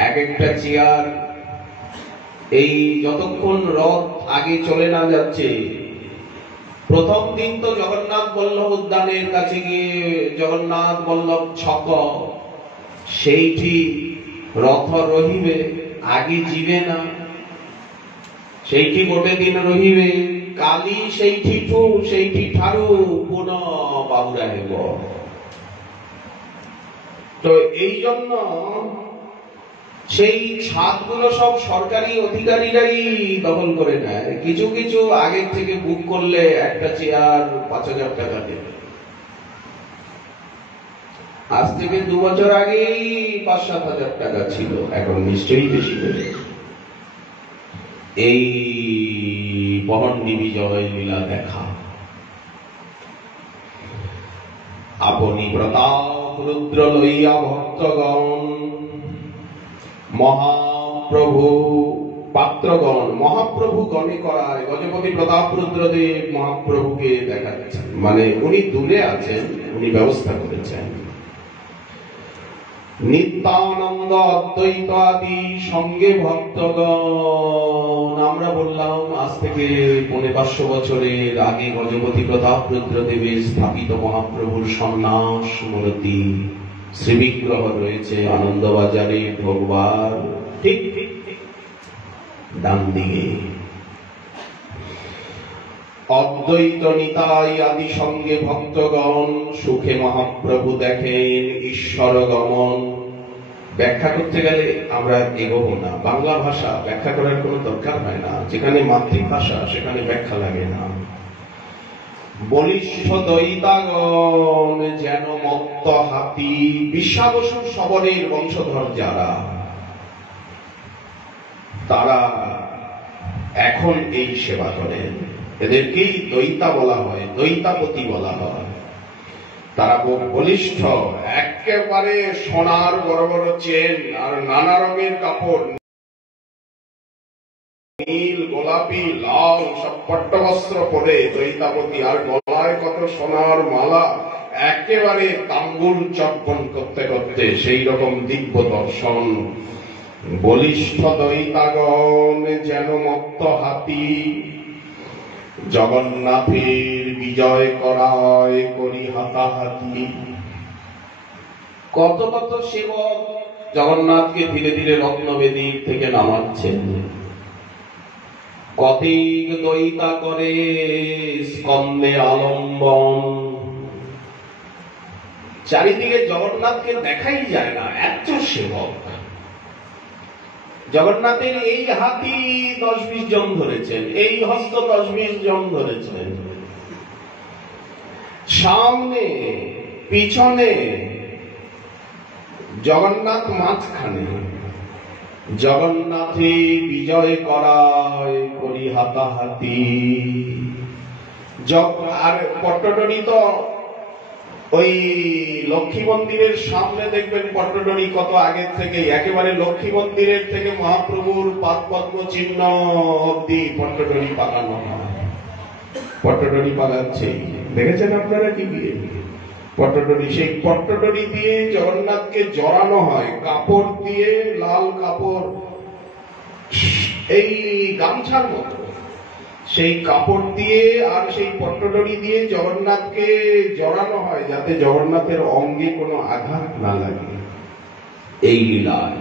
এক একটা চেয়ার, এই যতক্ষণ রথ আগে চলে না যাচ্ছে, প্রথম দিন তো জগন্নাথ বল্লভ উদ্যানের কাছে গিয়ে জগন্নাথ বল্লভ ছক, সেইটি রথ রহিবে, আগে ଯିବେ না, সেইটি গোটে দিন রহিবে, কালি সেইটি ঠারু পুনঃ বাহুরা হেব। তো এই জন্য সেই ছাদগুলো সব সরকারি অধিকারীরাই দখল করে নেয়। কিছু কিছু আগের থেকে বুক করলে একটা চেয়ার ৫,০০০ টাকা দেবে। আজ থেকে ২ বছর আগেই ৫-৭,০০০ টাকা ছিল, এখন নিশ্চয়ই বেশি হয়ে। এই পহণ্ডি বিজয় লীলা দেখা। আপনি প্রতাপ রুদ্র লইয়া ভক্তগণ, মহাপ্রভু পাত্রগণ, মহাপ্রভু গণে করায় গজপতি প্রতাপ রুদ্রদেব মহাপ্রভুকে দেখাচ্ছেন, মানে উনি দূরে আছেন, উনি ব্যবস্থা করেছেন। নিত্যানন্দ অদ্বৈত আদি সঙ্গে ভক্তগণ। আমরা বললাম আজ থেকে ৫৫০ বছরের আগে গজপতি প্রতাপ রুদ্রদেবের স্থাপিত মহাপ্রভুর সন্ন্যাস মূর্তি শ্রীবিগ্রহ রয়েছে আনন্দবাজারে ঢোকবার ঠিক ডান দিকে। অদ্বৈত নিতাই আদি সঙ্গে ভক্তগণ সুখে মহাপ্রভু দেখেন ঈশ্বর গমন। ব্যাখ্যা করতে গেলে আমরা এগোবো না। বাংলা ভাষা ব্যাখ্যা করার কোনো দরকার হয় না, যেখানে মাতৃভাষা সেখানে ব্যাখ্যা লাগে না। বলিষ্ঠ দৈতাগণ যেন মত্ত হাতি, বিশ্বাবসুর শবরের বংশধর যারা, তারা এখন এই সেবা করেন। এদেরকেই দৈতা বলা হয়, দৈতাপতি বলা হয়। তারা বলিষ্ঠ, একেবারে সোনার বড় বড় চেন আর নানা রঙের কাপড়, নীল, গোলাপি, লাল সব পট্টবস্ত্র পরে দৈতাপতি, আর গলায় কত সোনার মালা, একেবারে তাম্বুল চর্পণ করতে করতে সেই রকম দিব্য দর্শন। বলিষ্ঠ দৈতাগণ যেন মত্ত হাতি, জগন্নাথের বিজয় করায় করি হাতাহাতি। কত কত সেবক জগন্নাথকে ধীরে ধীরে রত্নবেদীর থেকে নামাচ্ছেন। কতিক দৈতা করে স্কন্দে আলম্বন। চারিদিকে জগন্নাথকে দেখাই যায় না, এত সেবক। জগন্নাথের এই হাতি 10-20 জন ধরেছেন, এই হস্ত 10-20 জন ধরেছেন, সামনে পিছনে জগন্নাথ মাঝখানে। জগন্নাথে বিজয় করায় করি হাতাহাতি। আর পট্টডরি তো ওই লক্ষ্মী মন্দিরের সামনে দেখবেন পট্টডরি কত আগের থেকে, একেবারে লক্ষ্মী মন্দিরের থেকে মহাপ্রভুর পাদপদ্ম চিহ্ন অব্দি পট্টডরি পাকানো হয়। পট্টডরি পাকাচ্ছে, দেখেছেন আপনারা কি বিয়ে পট্টডরি? সেই পট্টডরি দিয়ে জগন্নাথকে জড়ানো হয় কাপড় দিয়ে, লাল কাপড়, এই গামছার মতো। সেই কাপড় দিয়ে আর সেই পট্টডরি দিয়ে জগন্নাথকে জড়ানো হয়, যাতে জগন্নাথের অঙ্গে কোনো আঘাত না লাগে। এই লীলায়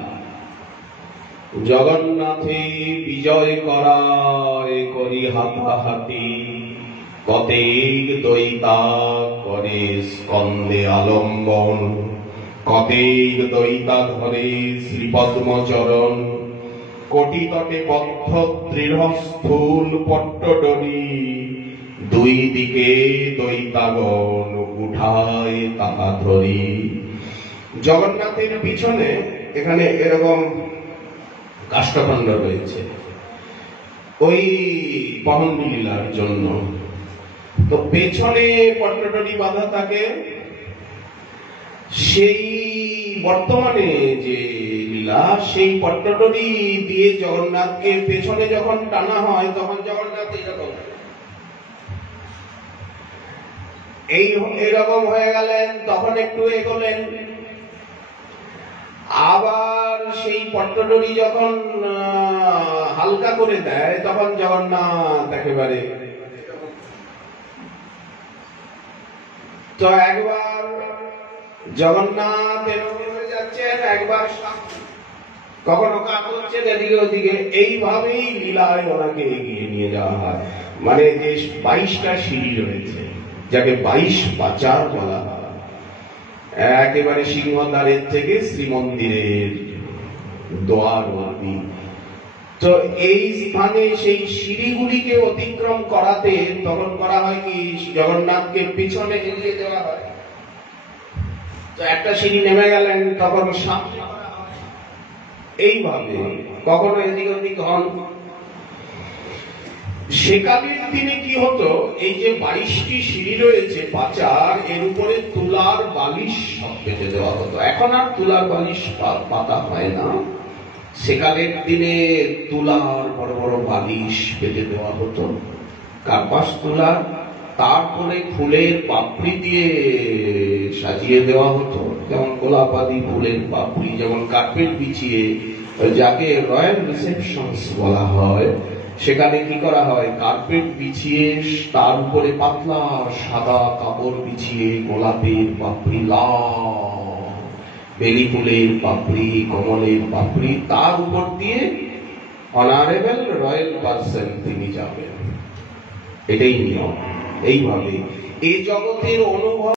জগন্নাথে বিজয় করায় করি হাতাহাতি। কতেক দৈতা করে স্কন্দে আলম্বন, কতেক দৈতা ধরে শ্রীপদ্মচরণ। কোটি তটে বদ্ধ দৃঢ় স্থূল পট্টডরি, দুই দিকে দৈতাগণ উঠায় তাহা ধরি। জগন্নাথের পিছনে এখানে এরকম কাষ্ঠখণ্ড রয়েছে ওই বহন লীলার জন্য। তো পেছনে পট্টডরি বাঁধা থাকে। সেই বর্তমানে যে লীলা, সেই পট্টডরি দিয়ে জগন্নাথকে পেছনে যখন টানা হয় তখন জগন্নাথ এইরকম হয়ে গেলেন। তখন একটু এগোলেন, আবার সেই পট্টডরি যখন হালকা করে দেয় তখন জগন্নাথ একেবারে। তো একবার জগন্নাথ এরকম হয়ে যাচ্ছেন, একবার কখনো কাঁপছেন এদিকে ওদিকে। এইভাবেই লীলায় ওনাকে এগিয়ে নিয়ে যাওয়া হয়। মানে যে 22টা সিঁড়ি রয়েছে, যাকে 22 পাচার বলা হয়, একেবারে সিংহদ্বারের থেকে শ্রীমন্দিরের দ্বার অবধি। তো এই স্থানে সেই সিঁড়িগুলিকে অতিক্রম করাতে তখন করা হয় কি, জগন্নাথকে পিছনে এগিয়ে দেওয়া হয়। তো একটা সিঁড়ি নেমে গেলেন, তখন সামনে এইভাবে কখনো এদিক ওদিক হন। সেকালের দিনে কি হতো, এই যে 22টি সিঁড়ি রয়েছে পাচার, এর উপরে তুলার বালিশ সব পেতে দেওয়া হতো। এখন আর তুলার বালিশ পাতা হয় না। সেকালের দিনে তুলার বড় বড় বালিশ পেতে দেওয়া হতো, কার্পাস তুলা। তারপরে ফুলের পাপড়ি দিয়ে সাজিয়ে দেওয়া হতো, যেমন গোলাপ আদি ফুলের পাপড়ি, যেমন কার্পেট বিছিয়ে, যাকে রয়্যাল রিসেপশনস বলা হয়। সেখানে কি করা হয়, কার্পেট বিছিয়ে তার উপরে পাতলা সাদা কাপড় বিছিয়ে গোলাপের পাপড়ি, লাল বেলি ফুলের পাপড়ি, কমলের পাপড়ি, তার উপর দিয়ে অনারেবল রয়্যাল পার্সন তিনি যাবেন। এটাই নিয়ম। এইভাবে এই জগতের অনুভব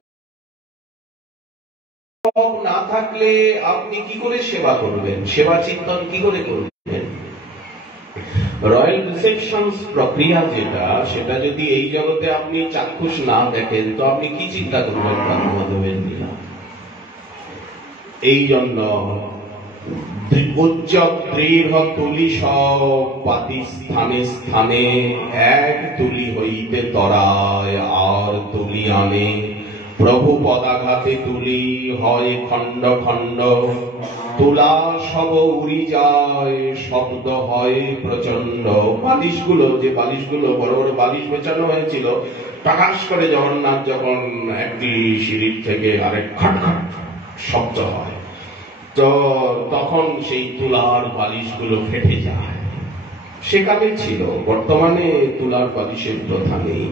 না থাকলে আপনি কি করে সেবা করবেন, সেবা চিন্তন কি করে করবেন? রয়্যাল রিসেপশন প্রক্রিয়া যেটা, সেটা যদি এই জগতে আপনি চাক্ষুষ না দেখেন তো আপনি কি চিন্তা করবেন প্রাণমাধবের লীলা? এই জন্য উজ্জ্বল দৃঢ় তুলি সব পাতি স্থানে স্থানে, এক তুলি হইতে তরায় আর তুলি আনে, প্রভু পদাঘাতে তুলি হয় খণ্ড খণ্ড, তুলা সব উড়ি যায় শব্দ হয় প্রচন্ড। বালিশগুলো, যে বালিশগুলো বড় বড় বালিশ বেচানো হয়েছিল, টাকাস করে জগন্নাথ যখন একটি সিঁড়ির থেকে আরেক খট খট শব্দ হয়, তো তখন সেই তুলার বালিশগুলো ফেটে যায়। সেকালে ছিল, বর্তমানে তুলার বালিশের প্রথা নেই।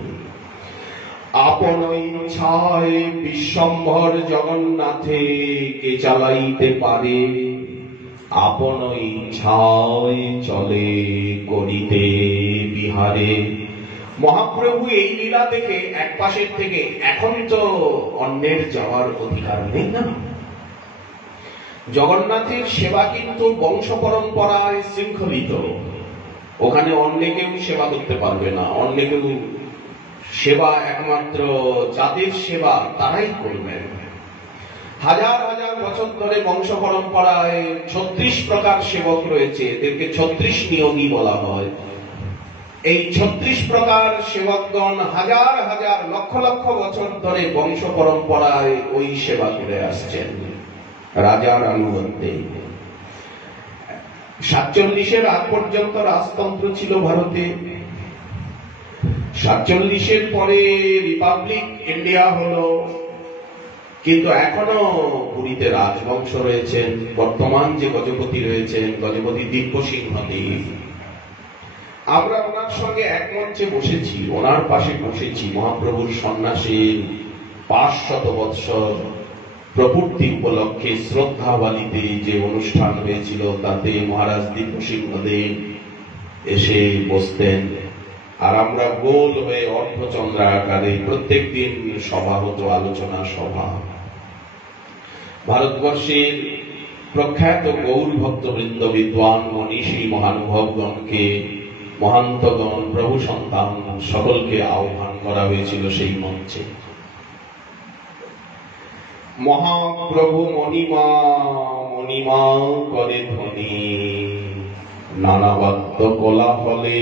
আপন ইচ্ছায় বিশ্বম্ভর জগন্নাথে কে চালাইতে পারে, আপন ইচ্ছায় চলে করিতে বিহারে। মহাপ্রভু এই লীলা দেখে এক পাশের থেকে, এখন তো অন্যের যাওয়ার অধিকার নেই না, জগন্নাথের সেবা কিন্তু বংশ পরম্পরায় শৃঙ্খলিত, ওখানে অন্য কেউ সেবা করতে পারবে না, অন্য কেউ সেবা একমাত্র যাদের সেবা তারাই করবেন। হাজার হাজার বছর ধরে বংশ পরম্পরায় 36 প্রকার সেবক রয়েছে, এদেরকে 36 নিয়োগী বলা হয়। এই 36 প্রকার সেবকগণ হাজার হাজার লক্ষ লক্ষ বছর ধরে বংশ পরম্পরায় ওই সেবা করে আসছেন রাজার আনুগত্যে। 47-এর আগ পর্যন্ত রাজতন্ত্র ছিল ভারতে, 47-এর পরে রিপাবলিক ইন্ডিয়া হলো, কিন্তু এখনো পুরীতে রাজবংশ রয়েছেন। বর্তমান যে গজপতি রয়েছেন, গজপতি দিব্যসিংহদেব, আমরা ওনার সঙ্গে এক মঞ্চে বসেছি, ওনার পাশে বসেছি। মহাপ্রভুর সন্ন্যাসীর 500 বৎসর প্রপূর্তি উপলক্ষে শ্রদ্ধাবালিতে যে অনুষ্ঠান হয়েছিল, তাতে মহারাজ দিব্যসিংহদেব এসে বসতেন, আর আমরা গোল হয়ে অর্ধচন্দ্রাকারে প্রত্যেক দিন সভা হতো, আলোচনা সভা। ভারতবর্ষের প্রখ্যাত গৌর ভক্তবৃন্দ, বিদ্বান মনীষী মহানুভবগণকে, মহান্তগণ, প্রভু সন্তান সকলকে আহ্বান করা হয়েছিল সেই মঞ্চে। মহাপ্রভু মণিমা মণিমা করে ধ্বনি, নানাবাদ্য কোলাহলে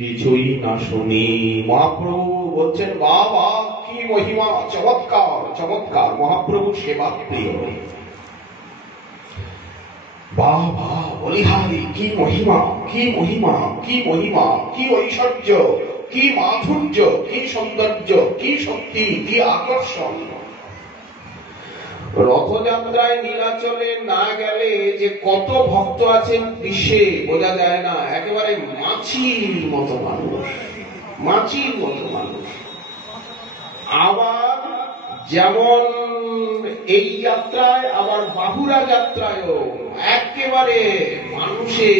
কিছুই না শুনি। মহাপ্রভু বলছেন, বাবা কি মহিমা, চমৎকার চমৎকার। মহাপ্রভু সেবা প্রিয়, বাবা বলিহারি কি মহিমা, কি মহিমা, কি মহিমা, কি ঐশ্বর্য, কি মাধুর্য, কি সৌন্দর্য, কি শক্তি, কি আকর্ষণ। রথযাত্রায় নীলাচলে না গেলে যে কত ভক্ত আছেন বিশ্বে বোঝা যায় না। একেবারে মাছির মতো মানুষ, মাছির মতো মানুষ। আবার যেমন এই যাত্রায়, আবার বাহুরা যাত্রায়ও একেবারে মানুষে।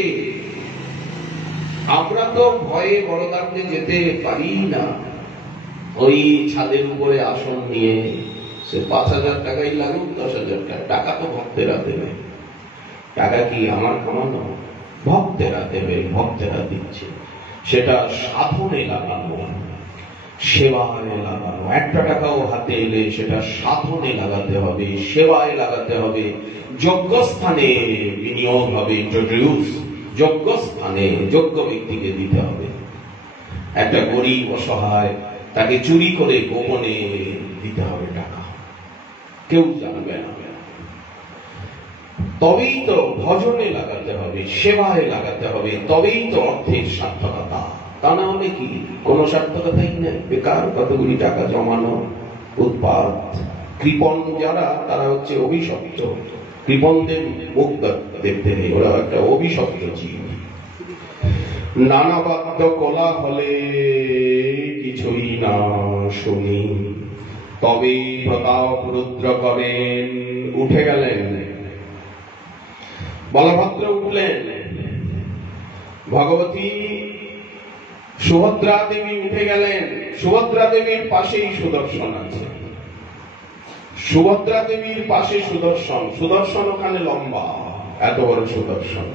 আমরা তো ভয়ে বড়দান্ডে যেতে পারি না, ওই ছাদের উপরে আসন নিয়ে, সে 5,000 টাকাই লাগুক, 10,000 টাকা তো ভক্তেরা দেবে। টাকা কি আমার কামানো? ভক্তেরা দেবে, ভক্তেরা দিচ্ছে। সেটা সাধনে লাগানো, সেবায় লাগানো। 1 টাকাও হাতে এলে সেটা সাধনে লাগাতে হবে, সেবায় লাগাতে হবে, যজ্ঞস্থানে বিনিয়োগ হবে, ইন্ট্রোডিউস যজ্ঞস্থানে যোগ্য ব্যক্তিকে দিতে হবে। একটা গরিব অসহায়, তাকে চুরি করে গোপনে দিতে হবে টাকা, কেউ জানবে না। তবেই তো ভজনে লাগাতে হবে, সেবায় লাগাতে হবে, তবেই তো অর্থের সার্থকতা। তা না হলে কি কোনো সার্থকতাই নেই, বেকার কতগুলি টাকা জমানো, উৎপাদ। কৃপণ যারা, তারা হচ্ছে অভিশপ্ত। কৃপণদের মুখ দেখতে নেই, ওরা একটা অভিশপ্ত জীব। নানাবাদ্য কোলাহলে কিছুই না শুনি, তবে প্রতাপ রুদ্র করেন। উঠে গেলেন বলভদ্র, উঠলেন। ভগবতী সুভদ্রা দেবী উঠে গেলেন। সুভদ্রা দেবীর পাশেই সুদর্শন আছে। সুভদ্রা দেবীর পাশে সুদর্শন, সুদর্শন ওখানে লম্বা, এত বড় সুদর্শন।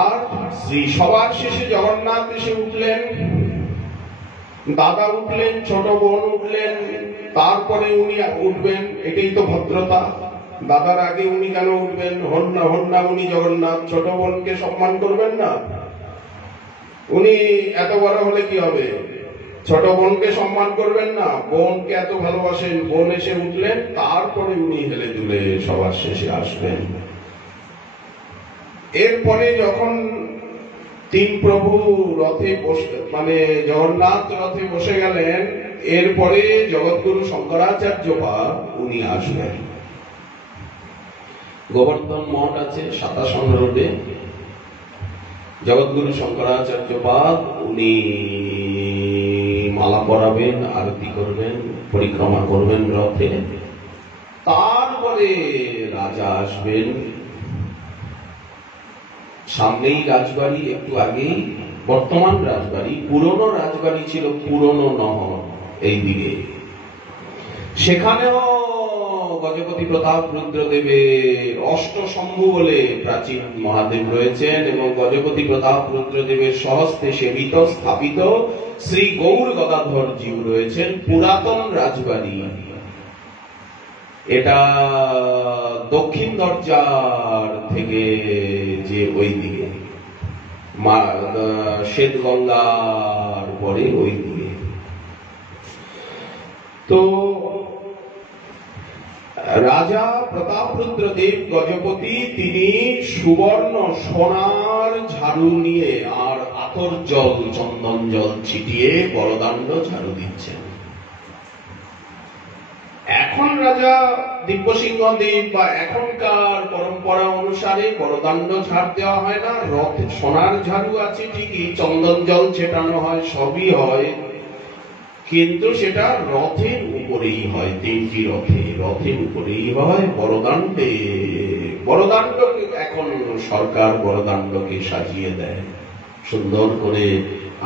আর শ্রী সবার শেষে জগন্নাথ এসে উঠলেন, দাদা উঠলেন, ছোট বোন উঠলেন, তারপরে উনি উঠবেন। এটাই তো ভদ্রতা। দাদার আগে উনি কেন উঠবেন? হন না উনি জগন্নাথ, ছোট বোনকে সম্মান করবেন না? উনি এত বড় হলে কি হবে? ছোট বোনকে সম্মান করবেন না? বোনকে এত ভালোবাসেন, বোন এসে উঠলেন, তারপরে উনি হেলে দুলে সবার শেষে আসবেন। এরপরে যখন তিন প্রভু রথে বসে, মানে জগন্নাথ রথে বসে গেলেন, এরপরে জগৎগুরু শঙ্করাচার্য পাদ উনি আসবেন। গোবর্ধন মঠ আছে 27 রোডে। জগৎগুরু শঙ্করাচার্য পাদ উনি মালা পরাবেন, আরতি করবেন, পরিক্রমা করবেন রথে। তারপরে রাজা আসবেন। সামনেই রাজবাড়ি, একটু আগেই বর্তমান রাজবাড়ি। পুরনো রাজবাড়ি ছিল পুরনো নহর এই দিকে। সেখানেও গজপতি প্রতাপ রুদ্রদেবের অষ্টশম্ভু বলে প্রাচীন মহাদেব রয়েছেন, এবং গজপতি প্রতাপ রুদ্রদেবের সহস্তে সেবিত স্থাপিত শ্রী গৌর গদাধর জীব রয়েছেন। পুরাতন রাজবাড়ি এটা। দক্ষিণ দরজার থেকে যে ওই দিকে শ্বেত গঙ্গার পরে ওই দিকে। তো রাজা প্রতাপরুদ্রদেব গজপতি তিনি সুবর্ণ সোনার ঝাড়ু নিয়ে আর আতর জল, চন্দন জল ছিটিয়ে বড়দাণ্ড ঝাড়ু দিচ্ছেন। এখন রাজা দিব্যসিংহদেব বা এখনকার পরম্পরা অনুসারে বড়দাণ্ড ঝাড় দেওয়া হয় না, রথ সোনার ঝাড়ু আছে ঠিকই, চন্দন জল ছেটানো হয়, সবই হয়, কিন্তু সেটা রথের উপরেই হয়। তিনটি রথের উপরেই হয়। বড়দাণ্ড এখন সরকার বড়দাণ্ডকে সাজিয়ে দেয় সুন্দর করে।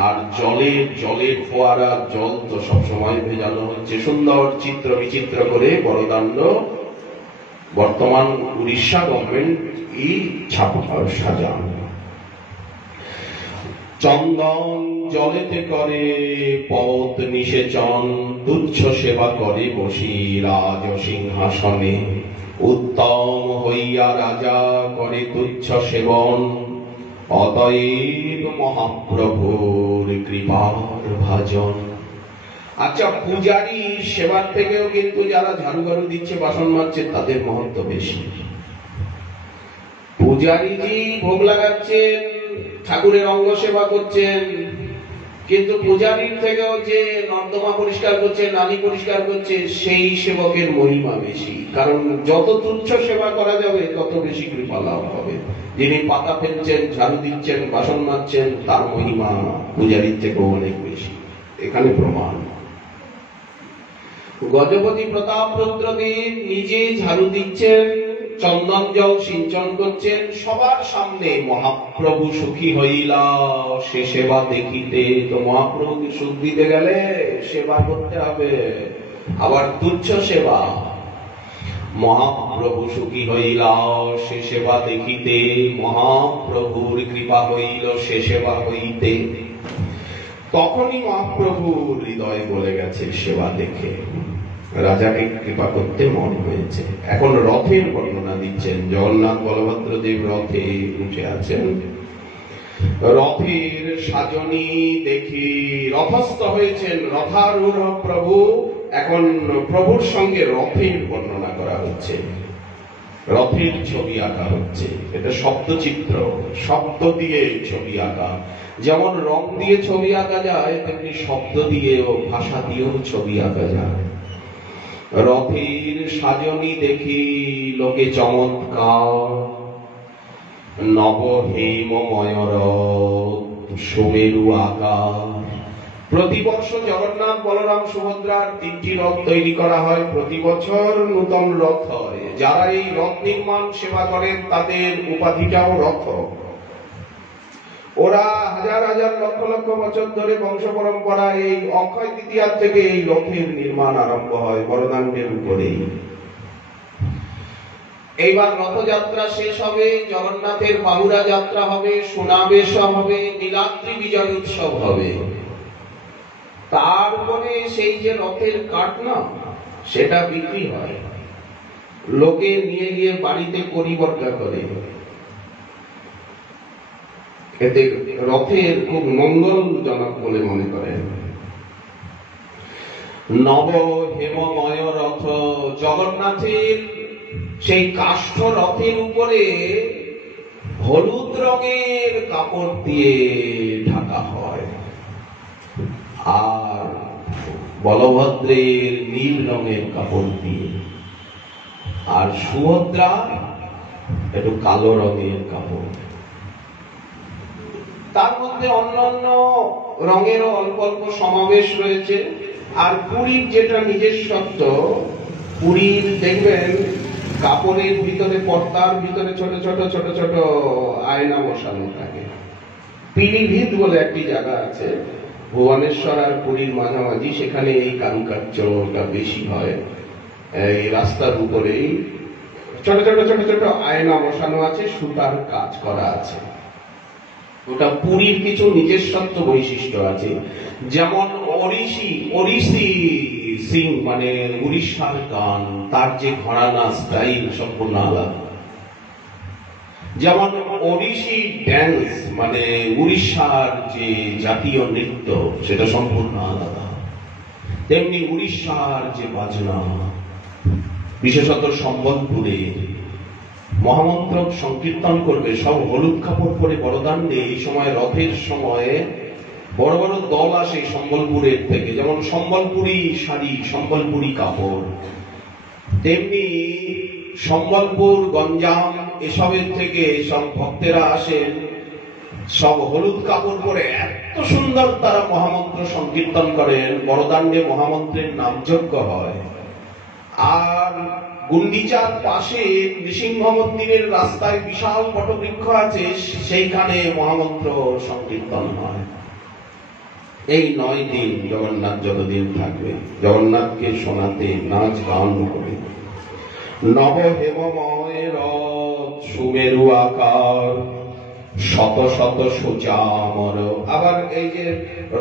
আর জলের ফোয়ারা, জল তো সবসময় ভেজানো হচ্ছে, সুন্দর চিত্র বিচিত্র করে বড়দাণ্ড বর্তমান উড়িষ্যা গভর্নমেন্ট সাজান। চন্দন জলেতে করে পদ নিষেচন, তুচ্ছ সেবা করে বসি রাজ সিংহাসনে। উত্তম হইয়া রাজা করে তুচ্ছ সেবন, অতএব মহাপ্রভুর কৃপার ভাজন। আচ্ছা, পূজারী সেবার থেকেও কিন্তু যারা ঝাড়ু ঝাড়ু দিচ্ছে, বাসন মাজছে, তাদের মহত্ব বেশি। পূজারীজি ভোগ লাগাচ্ছেন, ঠাকুরের অঙ্গ সেবা করছেন, কিন্তু পূজারীর থেকেও যে নর্দমা পরিষ্কার করছে, নালী পরিষ্কার করছে, সেই সেবকের মহিমা বেশি। কারণ যত তুচ্ছ সেবা করা যাবে তত বেশি কৃপা লাভ হবে। যিনি পাতা ফেলছেন, ঝাড়ু দিচ্ছেন, বাসন মাজছেন, তার মহিমা পূজারীর থেকেও অনেক বেশি। এখানে প্রমাণ। গজপতি প্রতাপ রুদ্রদেব নিজে ঝাড়ু দিচ্ছেন, চন্দন জল সিঞ্চন করছেন সবার সামনে। মহাপ্রভু সুখী হইলা সে সেবা দেখিতে। তো মহাপ্রভুকে সুখ দিতে গেলে সেবা করতে হবে, আবার তুচ্ছ সেবা। মহাপ্রভু সুখী হইলা সে সেবা দেখিতে, মহাপ্রভুর কৃপা হইল সে সেবা হইতে। তখনই মহাপ্রভুর হৃদয় বলে গেছে সেবা দেখে, রাজাকে কৃপা করতে মন হয়েছে। এখন রথের বর্ণনা দিচ্ছেন। জগন্নাথ বলভদ্র দেব রথে উঠে আছেন। রথের সাজনী দেখি রথস্থ হয়েছেন রথারূঢ় প্রভু। এখন প্রভুর সঙ্গে রথের বর্ণনা করা হচ্ছে, রথের ছবি আঁকা হচ্ছে। এটা শব্দচিত্র, শব্দ দিয়ে ছবি আঁকা। যেমন রং দিয়ে ছবি আঁকা যায়, তেমনি শব্দ দিয়ে ও ভাষা দিয়েও ছবি আঁকা যায়। রথের সাজনী দেখি লোকে চমৎকার, নব হেমময় রথ সুমেরু আকার। প্রতি বছর জগন্নাথ, বলরাম, সুভদ্রার 3টি রথ তৈরি করা হয়। প্রতি বছর নূতন রথ হয়। যারা এই রথ নির্মাণ সেবা করেন তাদের উপাধিটাও রথ। ওরা হাজার হাজার লক্ষ লক্ষ বছর ধরে বংশ পরম্পরা এই অক্ষয় তৃতীয়ার থেকে এই রথের নির্মাণ আরম্ভ হয় বড়দাণ্ডের উপরেই। এইবার রথযাত্রা শেষ হবে, জগন্নাথের বাহুড়া যাত্রা হবে, সোনাবেশ হবে, নীলাদ্রি বিজয় উৎসব হবে। তারপরে সেই যে রথের কাঠ না, সেটা বিক্রি হয়, লোকে নিয়ে গিয়ে বাড়িতে পরিবর্তন করে। এতে রথের খুব মঙ্গলজনক বলে মনে করেন। নব হেমময় রথ, জগন্নাথের সেই কাষ্ঠ রথের উপরে হলুদ রঙের কাপড় দিয়ে ঢাকা হয়, আর বলভদ্রের নীল রঙের কাপড় দিয়ে, আর সুভদ্রা একটু কালো রঙের কাপড়। তার মধ্যে অন্যান্য রঙেরও অল্প অল্প সমাবেশ রয়েছে। আর পুরীর যেটা নিজস্বত্ব, পুরীর দেখবেন কাপড়ের ভিতরে, পর্দার ভিতরে ছোট ছোট ছোট ছোট আয়না বসানো থাকে। পিলিভিত বলে একটি জায়গা আছে ভুবনেশ্বর আর পুরীর মাঝামাঝি, সেখানে এই কারুকার্যটা বেশি হয়। এই রাস্তার উপরেই ছোট ছোট ছোট ছোট আয়না বসানো আছে, সুতার কাজ করা আছে। ওটা পুরীর কিছু নিজস্বত্ব বৈশিষ্ট্য আছে। যেমন ওড়িশি সিং মানে উড়িষ্যার গান, তার যে ঘরানা স্টাইল সম্পূর্ণ আলাদা। যেমন ওড়িশি ড্যান্স মানে উড়িষ্যার যে জাতীয় নৃত্য, সেটা সম্পূর্ণ আলাদা। তেমনি উড়িষ্যার যে বাজনা, বিশেষত সম্বলপুরে মহামন্ত্র সংকীর্তন করবে, সব হলুদ কাপড় পরে বড়দাণ্ডে। এই সময় রথের সময় বড় বড় দল আসে সম্বলপুরের থেকে, যেমন সম্বলপুরি শাড়ি, সম্বলপুরি কাপড়। তেমনি সম্বলপুর, গঞ্জাম এসবের থেকে সব ভক্তেরা আসেন, সব হলুদ কাপড় পরে এত সুন্দর তারা মহামন্ত্র সংকীর্তন করেন। বড়দাণ্ডে মহামন্ত্রের নামযজ্ঞ হয়। আর গুন্ডিচার পাশে নৃসিংহ মন্দিরের রাস্তায় বিশাল বটবৃক্ষ আছে, সেইখানে মহামন্ত্র সংকীর্তন হয়। এই 9 দিন জগন্নাথ যতদিন থাকবে, জগন্নাথকে শোনাতে নাচ গান করে। নব হেমময় রথ সুমেরু আকার, শত শত সোচামর। আবার এই যে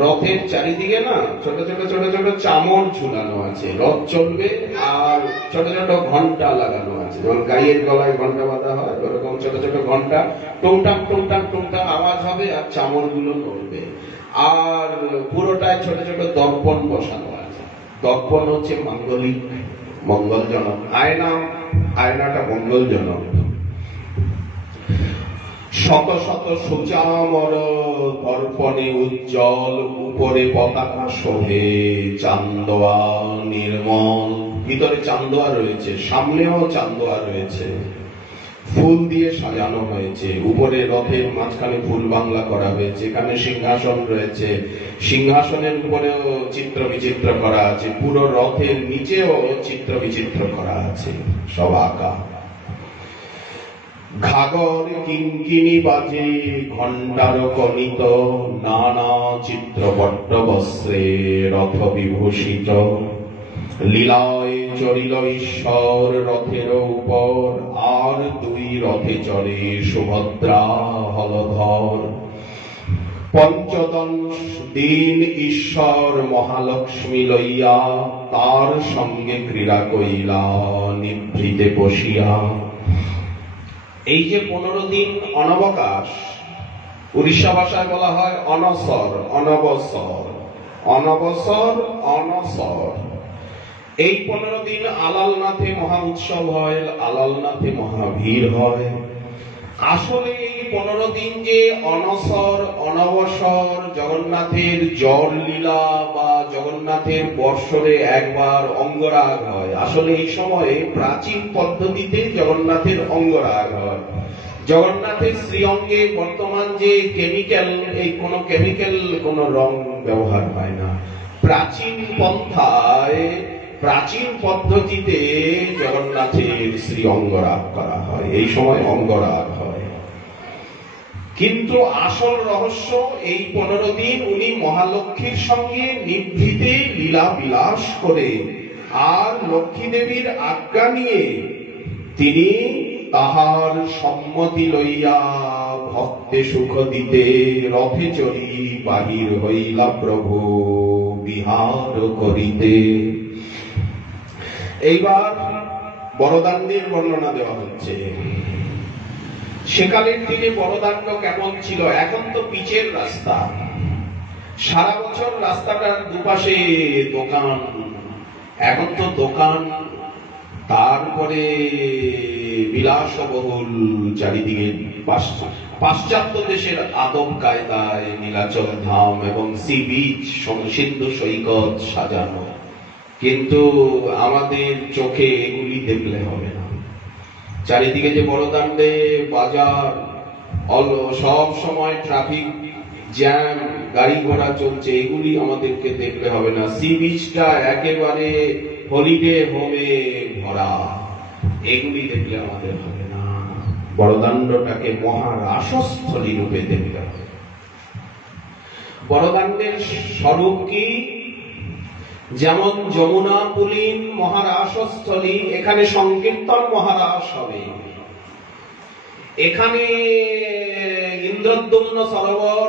রথের চারিদিকে না ছোট ছোট ছোট ছোট চামর ঝুলানো আছে, রথ চলবে, আর ছোট ছোট ঘন্টা লাগানো আছে। যেমন গাইয়ের গলায় ঘন্টা বাঁধা হয়, ওরকম ছোট ছোট ঘন্টা টুংটাক টুংটাক টুংটাক আওয়াজ হবে, আর চামর গুলো নড়বে। আর পুরোটায় ছোট ছোট দর্পণ বসানো আছে। দর্পণ হচ্ছে মাঙ্গলিক, মঙ্গলজনক। আয়নাটা মঙ্গলজনক। শত শত সুচামর দর্পণে উজ্জ্বল, উপরে পতাকা শোভে চান্দোয়া নির্মল। ভিতরে চান্দোয়া রয়েছে, সামনেও চান্দোয়া রয়েছে, ফুল দিয়ে সাজানো হয়েছে। উপরে রথের মাঝখানে ফুল বাংলা করা হয়েছে। এখানে সিংহাসন রয়েছে, সিংহাসনের উপরেও চিত্র বিচিত্র করা আছে। পুরো রথের নিচেও চিত্র বিচিত্র করা আছে, সব আঁকা। ঘাগর কিঙ্কিনি বাজে, ঘণ্টার কনিত, নানা চিত্রপট্ট বস্ত্রে রথ বিভূষিত। লীলায় চড়িল ঈশ্বর রথের উপর, আর 2 রথে চড়ে সুভদ্রা হলধর। পঞ্চদশ দিন ঈশ্বর মহালক্ষ্মী লইয়া, তার সঙ্গে ক্রীড়া কইলা নিভৃতে বসিয়া। এই যে 15 দিন অনবকাশ, উড়িষ্যা ভাষায় বলা হয় অনসর, অনবসর, অনবসর, অনসর। এই 15 দিন আলালনাথে মহা উৎসব হয়, আলালনাথে মহাভিড় হয়। আসলে এই 15 দিন যে অনসর, অনবসর, জগন্নাথের জ্বর লীলা বা জগন্নাথের বৎসরে একবার অঙ্গরাগ হয়। আসলে এই সময়ে প্রাচীন পদ্ধতিতে জগন্নাথের অঙ্গরাগ হয়। জগন্নাথের শ্রীঅঙ্গে বর্তমান যে কেমিক্যাল, এই কোন কেমিক্যাল কোন রং ব্যবহার হয় না। প্রাচীন পন্থায়, প্রাচীন পদ্ধতিতে জগন্নাথের শ্রী অঙ্গরাগ করা হয়। এই সময় অঙ্গরাগ হয়। কিন্তু আসল রহস্য এই 15 দিন উনি মহালক্ষ্মীর সঙ্গে নিভৃতে লীলা বিলাস করে আর লক্ষ্মী দেবীর আজ্ঞা নিয়ে তিনি তাহার সম্মতি লইয়া ভক্তে সুখ দিতে রথে চড়ি বাহির হইলা প্রভু বিহার করিতে। এইবার বড়দাণ্ডের বর্ণনা দেওয়া হচ্ছে। সেকালের দিনে বড়দাণ্ড কেমন ছিল? এখন তো পিচের রাস্তা, সারা বছর রাস্তাটার দুপাশে দোকান। এখন তো দোকান, তারপরে বিলাসবহুল চারিদিকে পাশ্চাত্য দেশের আদব কায়দায় নীলাচল ধাম এবং সি বিচ সিন্ধু সৈকত সাজানো, কিন্তু আমাদের চোখে এগুলি দেখলে হবে না। চারিদিকে যে বড়দাণ্ডে বাজার, সব সময় ট্রাফিক জ্যাম, গাড়ি ঘোড়া চলছে, এগুলি আমাদেরকে দেখলে হবে না। সি বিচটা একেবারে হলিডে হোমে ভরা, এগুলি দেখলে আমাদের হবে না। বড়দাণ্ডটাকে মহারাসস্থলী রূপে দেখতে হবে। বড়দাণ্ডের স্বরূপ কি? যেমন যমুনা পুলিন মহারাসস্থলী, এখানে সংকীর্তন মহারাস হবে। এখানে ইন্দ্রদ্যুম্ন সরোবর,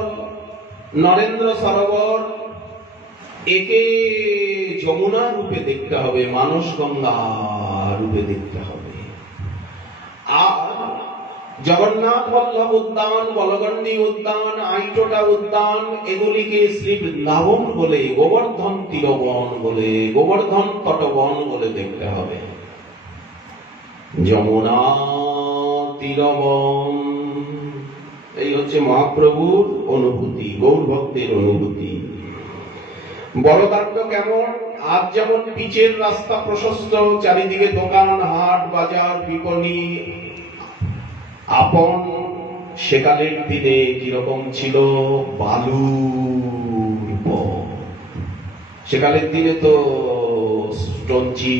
নরেন্দ্র সরোবর, একে যমুনা রূপে দেখতে হবে, মানস গঙ্গা রূপে দেখতে হবে। আর জগন্নাথ বল্লভ উদ্যান, বলগণ্ডী উদ্যান, আইটোটা উদ্যান, এগুলিকে শ্রী বৃন্দাবন বলে, গোবর্ধন তীরবন বলে, গোবর্ধন তটবন বলে দেখতে হবে। যমুনা তীরবন, এই হচ্ছে মহাপ্রভুর অনুভূতি, গৌর ভক্তের অনুভূতি। বড়দাণ্ড কেমন? আজ যেমন পিচের রাস্তা প্রশস্ত, চারিদিকে দোকান, হাট, বাজার, বিপণী আপন, সেকালের দিনে কিরকম ছিল? বালুর পথ। সেকালের দিনে তো স্টোনচি,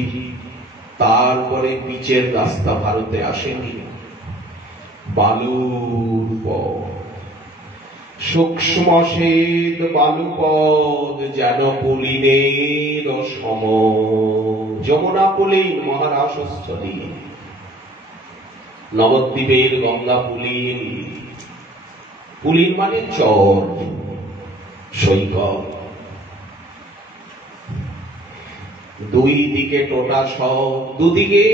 তারপরে পিচের রাস্তা ভারতে আসেনি, বালুর পথ, সূক্ষ্ম শ্বেত বালুপদ যেন পুলিনের সম। যমুনা পুলিন মহারাসস্থলী, নবদ্বীপের গঙ্গা পুলিন, পুলিন মানে চর, সৈকত, দুই দিকে টোটা সব, দুদিকে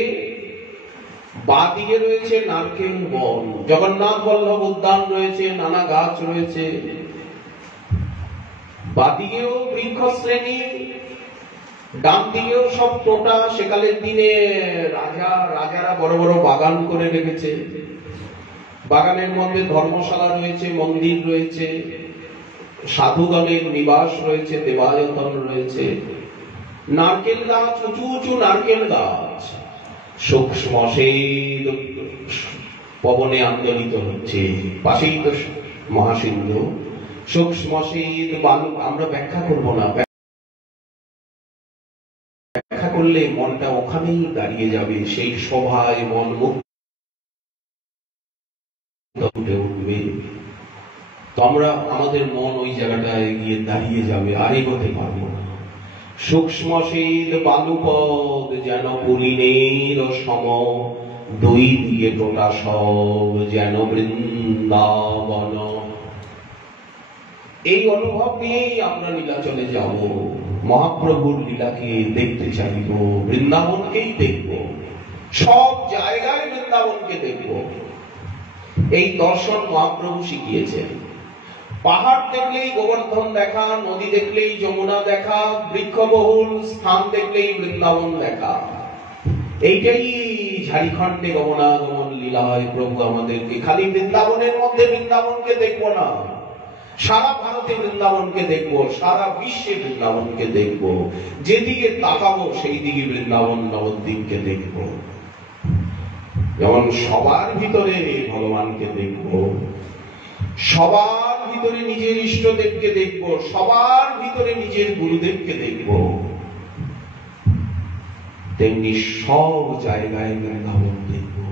বাদিকে রয়েছে নারকেল বন, জগন্নাথ বল্লভ উদ্যান রয়েছে, নানা গাছ রয়েছে, বাদিকেও বৃক্ষ শ্রেণী, ডান দিকেও সব টোটা। সেকালের দিনে রাজারা বড় বড় বাগান করে রেখেছে, বাগানের মধ্যে ধর্মশালা রয়েছে, মন্দির রয়েছে, সাধুগণের নিবাস রয়েছে, দেবায়তন রয়েছে, নারকেল গাছ, উঁচু উঁচু নারকেল গাছ, সূক্ষ্ম শীত পবনে আন্দোলিত হচ্ছে, পাশেই তো মহাসিন্ধু। সূক্ষ্ম শীত বালু আমরা ব্যাখ্যা করব না, ব্যাখ্যা করলে মনটা ওখানেই দাঁড়িয়ে যাবে, সেই সভায় মন মুক্ত উঠবে। তো আমরা আমাদের মন ওই জায়গাটায় গিয়ে দাঁড়িয়ে যাবে, আর এগোতে পারবো না। সূক্ষ্ম শীত বালুপদ যেন পুলিনের সম, দুই দিকে টোটা সব যেন বৃন্দাবন। এই অনুভব নিয়েই আমরা নীলাচলে যাব, মহাপ্রভুর লীলাকে দেখতে চাইব, বৃন্দাবনকেই দেখব, সব জায়গায় বৃন্দাবনকে দেখব। এই দর্শন মহাপ্রভু শিখিয়েছেন। পাহাড় দেখলেই গোবর্ধন দেখা, নদী দেখলেই যমুনা দেখা, বৃক্ষবহুল স্থান দেখলেই বৃন্দাবন দেখা। এইটাই ঝাড়খণ্ডে গমনাগমন লীলায় প্রভু আমাদেরকে। খালি বৃন্দাবনের মধ্যে বৃন্দাবনকে দেখবো না, সারা ভারতে বৃন্দাবনকে দেখবো, সারা বিশ্বে বৃন্দাবনকে দেখবো। যেদিকে তাকাবো সেই দিকে বৃন্দাবন নবদ্বীপকে দেখবো। যেমন সবার ভিতরে ভগবানকে দেখবো, সবার ভিতরে নিজের ইষ্টদেবকে দেখবো, সবার ভিতরে নিজের গুরুদেবকে দেখবো, তেমনি সব জায়গায় বৃন্দাবন দেখবো।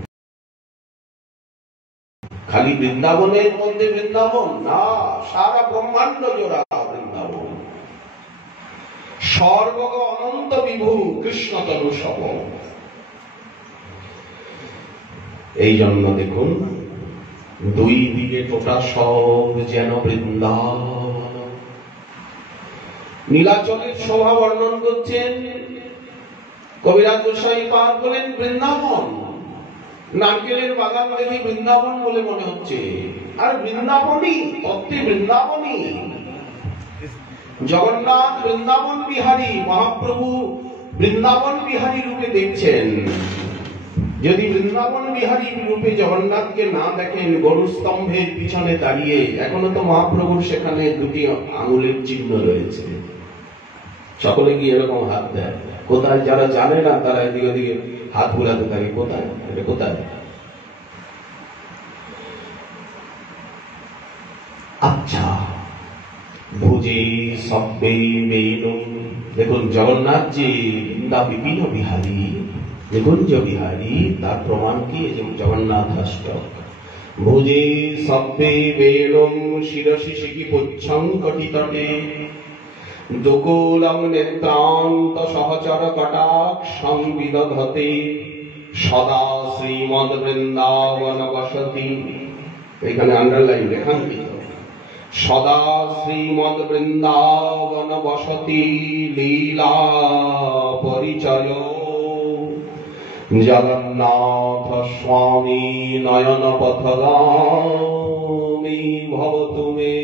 খালি খালি বৃন্দাবনের মধ্যে বৃন্দাবন না, সারা ব্রহ্মাণ্ড জোড়া বৃন্দাবন। সর্বগ অনন্ত বিভু কৃষ্ণ তনু সব। এই জন্য দেখুন দুই দিকে টোটা সব যেন বৃন্দাবন। নীলাচলের শোভা বর্ণন করছেন কবিরাজ গোসাই পাদ বলেন বৃন্দাবন। নারকেলের বাগান দেখে বৃন্দাবন বলে মনে হচ্ছে, আর বৃন্দাবনই তত্ত্বে বৃন্দাবনই। জগন্নাথ বৃন্দাবন বিহারী, মহাপ্রভু বৃন্দাবন বিহারী রূপে দেখছেন। যদি বৃন্দাবন বিহারী রূপে জগন্নাথকে না দেখেন গরুস্তম্ভের পিছনে দাঁড়িয়ে, এখনো তো মহাপ্রভুর সেখানে দুটি আঙুলের চিহ্ন রয়েছে। সকলে কি এরকম হাত দেয়? কোথায়? যারা জানে না তারা এদিকে ওদিকে হাত ঘুরাতে থাকে। কোথায় এটা? কোথায়? আচ্ছা, ভুজে সব্বে বেনু। দেখুন জগন্নাথজি বিপিন বিহারী, নিকুঞ্জ বিহারী, তার প্রমাণ কি? জগন্নাথ অষ্টক। ভুজে সব্বে বেনম শিরসি শিখি পুচ্ছং কটিতটে দুকুলং নেত্রান্ত সহচর কটাক্ষং বিদধতে সদা শ্রীমদ বৃন্দাবন বসতি। এখানে আন্ডারলাইন লেখাঙ্কিত। সদা শ্রীমদ বৃন্দাবন বসতি লীলা পরিচয় জগন্নাথ স্বামী নয়ন পথগামী ভবতু মে।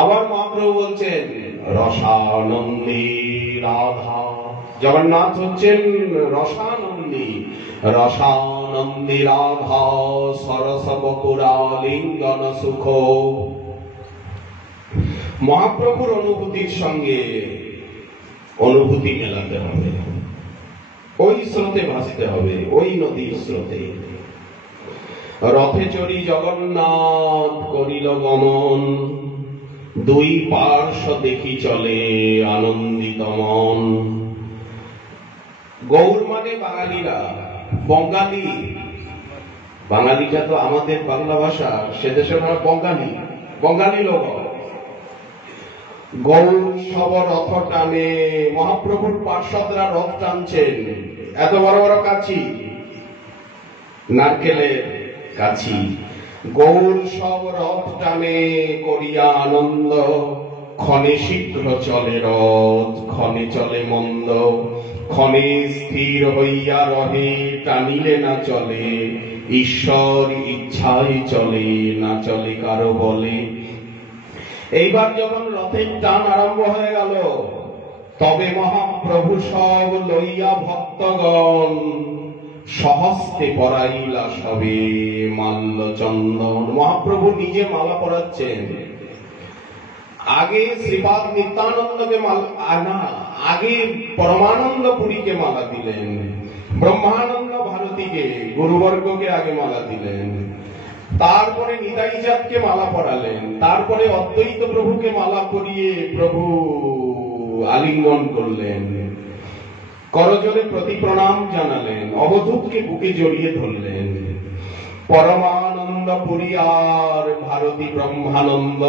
আবার মহাপ্রভু বলছেন রসানন্দী রাধা। জগন্নাথ হচ্ছেন রসানন্দী, রসানন্দী রাধা সরস বকুরা লিঙ্গন সুখ। মহাপ্রভুর অনুভূতির সঙ্গে অনুভূতি মেলাতে হবে, ওই স্রোতে ভাসতে হবে, ওই নদীর স্রোতে। রথে চড়ি জগন্নাথ করিল গমন, দুই পার্শ্ব দেখি চলে আনন্দিত মন। গৌর মানে বাঙালিরা, বঙ্গালী। বাঙালিটা তো আমাদের বাংলা ভাষা, সে দেশের আমরা বঙ্গালী, বঙ্গালী লোক। গৌর সব রথ টানে, মহাপ্রভুর পার্শ্বদরা রথ টানছেন। এত বড় বড় কাছি, নারকেলের কাছি। গৌর সব রথ টানে করিয়া আনন্দ, ক্ষণে শীঘ্র চলে রথ, ক্ষণে চলে মন্দ। ক্ষণে স্থির হইয়া রহে, টানিলে না চলে, ঈশ্বর ইচ্ছায় চলে, না চলে কারো বলে। এইবার যখন রথের টান আরম্ভ হয়ে গেল, তবে মহাপ্রভু সব লইয়া ভক্তগণ সহস্তে পরাইলা সবে মাল্য চন্দন। মহাপ্রভু নিজে মালা পরাচ্ছেন। আগে শ্রীপাদ নিত্যানন্দকে মালা, আগে পরমানন্দ পুরীকে মালা দিলেন, ব্রহ্মানন্দ ভারতীকে গুরুবর্গকে আগে মালা দিলেন, তারপরে নিতাই চাঁদকে মালা পরালেন, তারপরে অদ্বৈত প্রভুকে মালা পরিয়ে প্রভু আলিঙ্গন করলেন, করজোড়ে প্রতি প্রণাম জানালেন, অবধূতকে বুকে জড়িয়ে ধরলেন। পরমানন্দ পুরী আর ভারতী ব্রহ্মানন্দ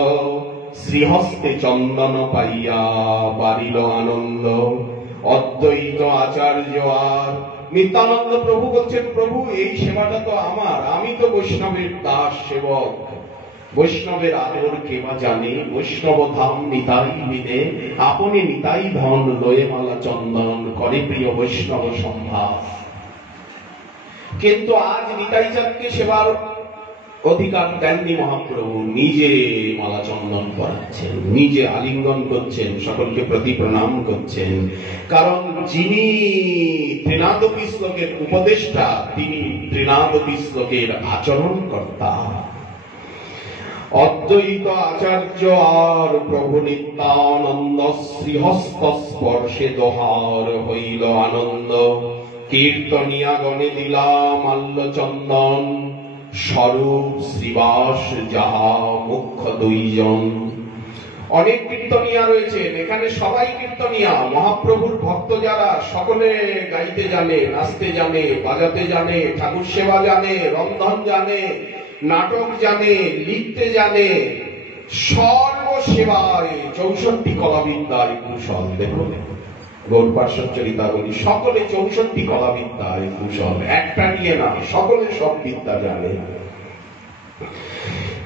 শ্রীহস্তে চন্দন পাইয়া বাড়িল আনন্দ। অদ্বৈত আচার্য আর নিত্যানন্দ প্রভু বলছেন, প্রভু এই সেবাটা তো আমার, আমি তো বৈষ্ণবের দাস সেবক। বৈষ্ণবের আদর কেবা জানে, বৈষ্ণব ধাম নিতাই বিনে, আপনি নিতাই ধন লয়ে মালা চন্দন করে প্রিয় বৈষ্ণব সম্ভার। কিন্তু আজ নিতাই চাঁদকে সেবার অধিকার দেননি মহাপ্রভু, নিজে মালা চন্দন করাচ্ছেন, নিজে আলিঙ্গন করছেন, সকলকে প্রতি প্রণাম করছেন। কারণ যিনি ত্রিনাদপি শ্লোকের উপদেষ্টা, তিনি ত্রিনাদপি শ্লোকের আচরণ কর্তা। অদ্বৈত আচার্য আর প্রভু নিত্যানন্দ শ্রীহস্ত স্পর্শে দোহার হইল আনন্দ। কীর্তনিয়া গণে দিলা মাল্য চন্দন, স্বরূপ শ্রীবাস যাহা মুখ্য দুইজন। অনেক কীর্তনিয়া রয়েছেন এখানে, সবাই কীর্তনিয়া। মহাপ্রভুর ভক্ত যারা, সকলে গাইতে জানে, নাচতে জানে, বাজাতে জানে, ঠাকুর সেবা জানে, রন্ধন জানে, নাটক জানে, লিখতে জানে, সর্বসেবায় 64 কলাবিদ্যায় কুশল। দেখুন গৌড়পার্শ্বচরিতাবলী, সকলে 64 কলাবিদ্যায় কুশল, একটা নিয়ে না, সকলে সব বিদ্যা জানে।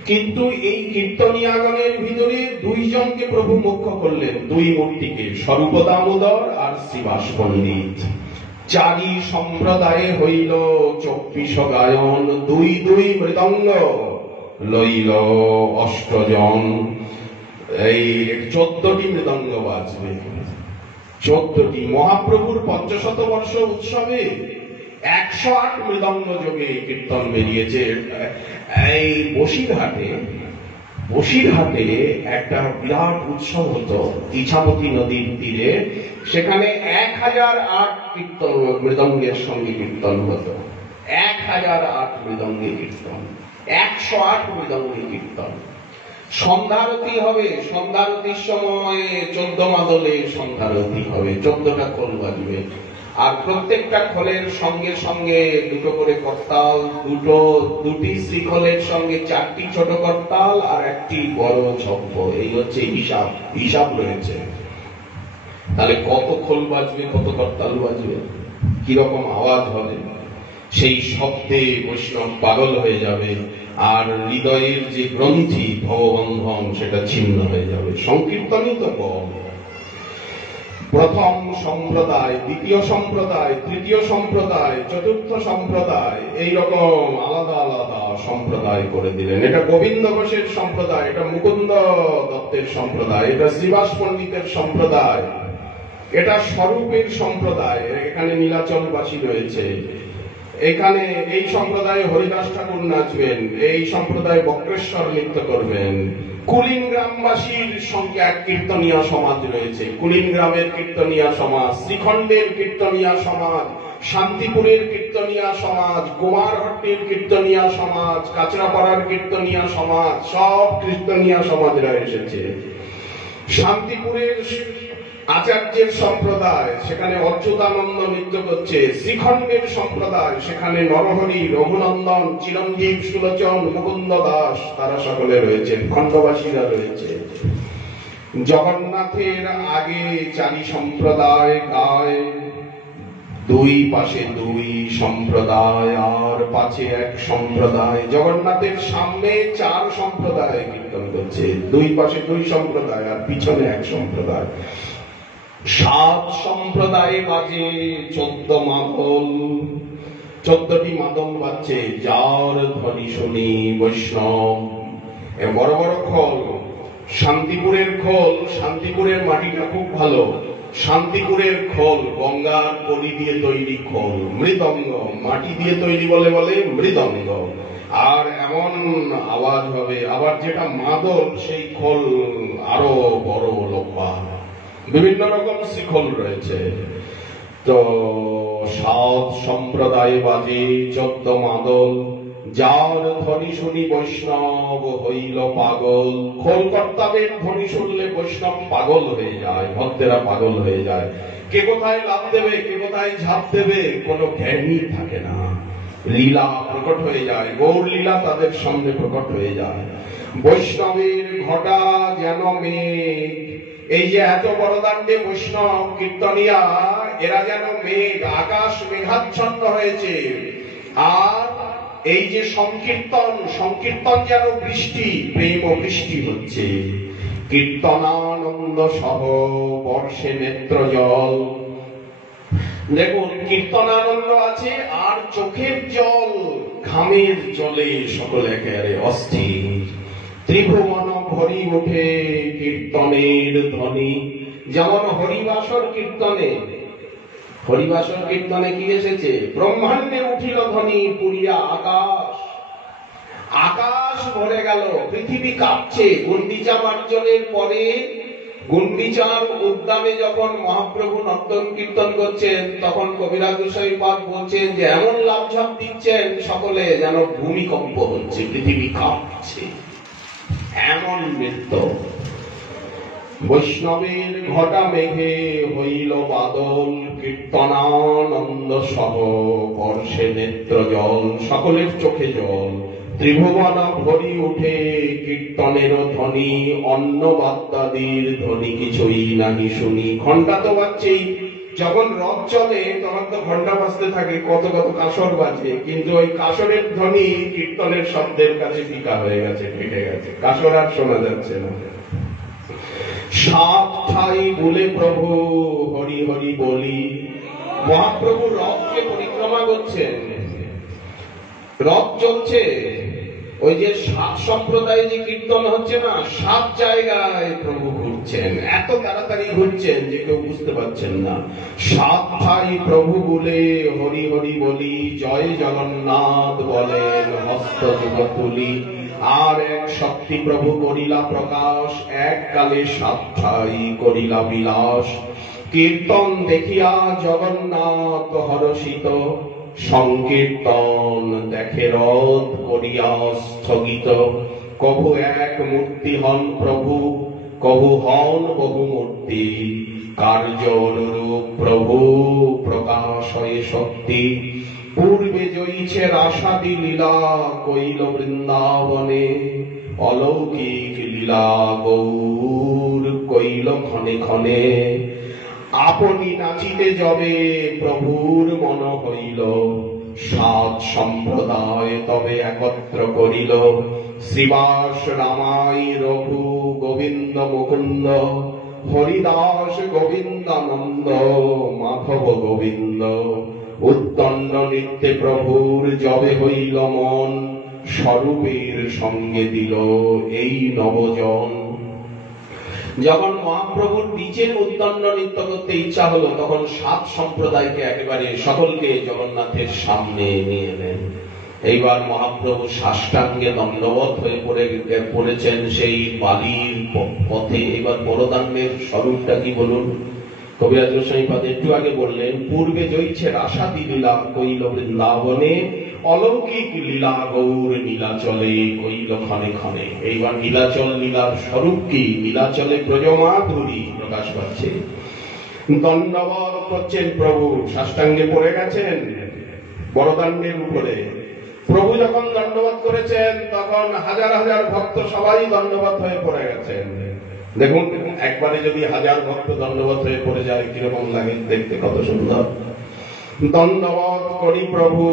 কিন্তু এই কীর্তনিয়াগণের ভিতরে দুইজনকে প্রভু মুখ্য করলেন, দুই মূর্তিকে, স্বরূপ দামোদর আর শ্রীবাস পণ্ডিত। চারি সম্প্রদায়ে হইল 24 গায়ন, দুই দুই মৃদঙ্গ লইল 8 জন। এই 14টি মৃদঙ্গ বাজবে, 14টি। মহাপ্রভুর 500 বর্ষ উৎসবে 108 মৃদঙ্গ যোগে কীর্তন বেরিয়েছে। এই বসিরহাটে একটা বিরাট উৎসব হতো ইছামতি নদীর তীরে, সেখানে 1008 কীর্তন মৃদঙ্গের সঙ্গে কীর্তন হতো। 1008 মৃদঙ্গে কীর্তন, 108 মৃদঙ্গে কীর্তন। সন্ধ্যারতি হবে, সন্ধ্যারতির সময় 14 মাদলে সন্ধ্যারতি হবে, 14টা খোল বাজবে। আর প্রত্যেকটা খোলের সঙ্গে সঙ্গে দুটো করে করতাল, দুটি শ্রীখোলের সঙ্গে 4টি ছোট করতাল আর একটি বড় ঝপ্প। এই হচ্ছে হিসাব রয়েছে। তাহলে কত খোল বাজবে, কত করতাল বাজবে, কিরকম আওয়াজ হবে, সেই শব্দে বৈষ্ণব পাগল হয়ে যাবে। আর হৃদয়ের যে গ্রন্থি ভববন্ধন সেটা ছিন্ন হয়ে যাবে। সংকীর্তনই তো বল। প্রথম সম্প্রদায়, দ্বিতীয় সম্প্রদায়, তৃতীয় সম্প্রদায়, চতুর্থ সম্প্রদায়, এইরকম আলাদা আলাদা সম্প্রদায় করে দিলেন। এটা গোবিন্দ ঘোষের সম্প্রদায়, এটা মুকুন্দ দত্তের সম্প্রদায়, এটা শ্রীবাস পণ্ডিতের সম্প্রদায়, এটা স্বরূপের সম্প্রদায়, এখানে নীলাচলবাসী রয়েছে। এখানে এই সম্প্রদায়ে হরিদাস ঠাকুর নাচবেন, এই সম্প্রদায় বক্রেশ্বর নৃত্য করবেন। কুলিন গ্রামবাসীর সঙ্গে এক কীর্তনিয়া সমাজ রয়েছে, কুলিন গ্রামের কীর্তনিয়া সমাজ, শ্রীখণ্ডের কীর্তনিয়া সমাজ, শান্তিপুরের কীর্তনিয়া সমাজ, কুমারহট্টির কীর্তনিয়া সমাজ, কাঁচরাপাড়ার কীর্তনিয়া সমাজ, সব কীর্তনিয়া সমাজরা এসেছে। শান্তিপুরের আচার্যের সম্প্রদায়, সেখানে অচ্যুতানন্দ নৃত্য করছে। শ্রীখণ্ডের সম্প্রদায়, সেখানে নরহরি, রঘুনন্দন, চিরঞ্জীব, সুলোচন, মুকুন্দ দাস, তারা সকলে রয়েছে, খণ্ডবাসীরা রয়েছে। জগন্নাথের আগে 4 সম্প্রদায় গায়, দুই পাশে 2 সম্প্রদায়, আর পাশে 1 সম্প্রদায়। জগন্নাথের সামনে 4 সম্প্রদায় কীর্তন করছে, দুই পাশে 2 সম্প্রদায় আর পিছনে 1 সম্প্রদায়। 7 সম্প্রদায়ে বাজে 14 মাদল, 14টি মাদল বাজছে। যার ধ্বনি শুনি বৈষ্ণব। বড় বড় খোল, শান্তিপুরের খোল, শান্তিপুরের মাটিটা খুব ভালো। শান্তিপুরের খোল গঙ্গার পলি দিয়ে তৈরি খোল, মৃদঙ্গ মাটি দিয়ে তৈরি বলে মৃদঙ্গ। আর এমন আওয়াজ হবে, আবার যেটা মাদল সেই খোল আরো বড় লম্বা, বিভিন্ন রকম শিখল রয়েছে। তো 7 সম্প্রদায় বাজে 14 মাদল। যার ধ্বনি শুনি বৈষ্ণব হইল পাগল। খোলকর্তাদের ধ্বনি শুনলে বৈষ্ণব পাগল হয়ে যায়, ভক্তেরা পাগল হয়ে যায়। কে কোথায় লাফ দেবে, কে কোথায় ঝাঁপ দেবে, কোনো জ্ঞানই থাকে না। লীলা প্রকট হয়ে যায়, গৌর লীলা তাদের সামনে প্রকট হয়ে যায়। বৈষ্ণবের ঘটা যেন মেঘ। এই যে এত বড় দাণ্ডে বৈষ্ণব কীর্তনিয়া, এরা যেন মেঘ, আকাশ মেঘাচ্ছন্ন হয়েছে। আর এই যে সংকীর্তন যেন বৃষ্টি, প্রেম বৃষ্টি হচ্ছে। কীর্তনানন্দ সহ বর্ষে নেত্র জল। দেখুন কীর্তনানন্দ আছে আর চোখের জল, ঘামের জলে সকল একেবারে অস্থির। ত্রিভুবন ভরি ওঠে কীর্তনের ধ্বনি। যেমন হরিবাসর কীর্তনে কি এসেছে? ব্রহ্মাণ্ডে উঠিল ধ্বনি পুরিয়া আকাশ ভরে গেল, পৃথিবী কাঁপছে। গুন্ডিচা মার্জনের পরে গুন্ডিচার উদ্যানে যখন মহাপ্রভু নর্তন কীর্তন করছেন, তখন কবিরাজ গোসাই পাদ বলছেন যে এমন লাফঝাপ দিচ্ছেন সকলে যেন ভূমিকম্প হচ্ছে, পৃথিবী কাঁপছে, এমন নৃত্য। বৈষ্ণবের ঘটা মেঘে হইল বাদল, কীর্তনানন্দ সহ বর্ষে নেত্র জল। সকলের চোখে জল, ত্রিভুবন ভরি উঠে কীর্তনের ধ্বনি, অন্নবাদ্যাদির ধ্বনি কিছুই নাহি শুনি। ঘন্টা তো বাজছেই, যখন রথ চলে তখন তো ঘন্টা বাজতে থাকে, কত কত কাসর বাজে, কিন্তু ওই কাসরের ধ্বনি কীর্তনের শব্দের কাছে ফিকা হয়ে গেছে, ফেটে গেছে, কাসর আর শোনা যাচ্ছে না। সাত ঠাই বলে প্রভু হরি হরি বলি। মহাপ্রভু রথকে পরিক্রমা করছেন, রথ চলছে, ওই যে সাত সম্প্রদায়ে যে কীর্তন হচ্ছে না, সাত জায়গায় প্রভু ঘুরছেন, এত তাড়াতাড়ি ঘুরছেন যে কেউ বুঝতে পারছেন না। সাত ভাই প্রভু বলে হরি হরি বলি, জয় জগন্নাথ বলেন হস্ত যুগ তুলি। আর এক শক্তি প্রভু করিলা প্রকাশ, এককালে সাত ভাই করিলা বিলাস। কীর্তন দেখিয়া জগন্নাথ হরষিত, সংকীর্তন দেখে রথ করিয়া স্থগিত। কভু এক মূর্তি হন প্রভু, কভু হন বহু মূর্তি, কার্য অনুরূপ প্রভু প্রকাশ হয়ে শক্তি। পূর্বে জয়ীছে রাসাদি লীলা, কইল বৃন্দাবনে অলৌকিক লীলা গৌর কইল ক্ষণে ক্ষণে। আপনি নাচিতে যবে প্রভুর মন হইল, সাত সম্প্রদায় তবে একত্র করিল। শ্রীবাস রামাই রঘু গোবিন্দ মুকুন্দ, হরিদাস গোবিন্দানন্দ মাধব গোবিন্দ। উদ্দণ্ড নৃত্যে প্রভুর যবে হইল মন, স্বরূপের সঙ্গে দিল এই নবজন। যখন মহাপ্রভুর নিজের উদ্দণ্ড নৃত্য করতে ইচ্ছা হলো, তখন সাত সম্প্রদায়কে একেবারে সকলকে জগন্নাথের সামনে নিয়ে এলেন। এইবার মহাপ্রভু সাষ্টাঙ্গে দণ্ডবত হয়ে পড়েছেন সেই বালির পথে। এবার বড়দান্যের স্বরূপটা কি বলুন? কবিরাজ গোস্বামীপাদ একটু আগে বললেন, পূর্বে জয়ীছে রাসাদি লীলা কইল বৃন্দাবনে, অলৌকিক লীলা গৌর নীলাচলে কইল ক্ষণে ক্ষণে। এইবার নীলাচল লীলার স্বরূপ কি? নীলাচলে ব্রজমাধুরী প্রকাশ পাচ্ছে। দণ্ডবত করছেন প্রভু, সাষ্টাঙ্গে পড়ে গেছেন বড়দান্যের উপরে। প্রভু যখন দণ্ডবত করেছেন তখন হাজার হাজার ভক্ত সবাই দণ্ডবত হয়ে পড়ে গেছেন। দেখুন, একবারে যদি হাজার ভক্ত দণ্ডবত হয়ে পড়ে যায় কিরকম লাগে দেখতে, কত সুন্দর। দণ্ডবত করি প্রভু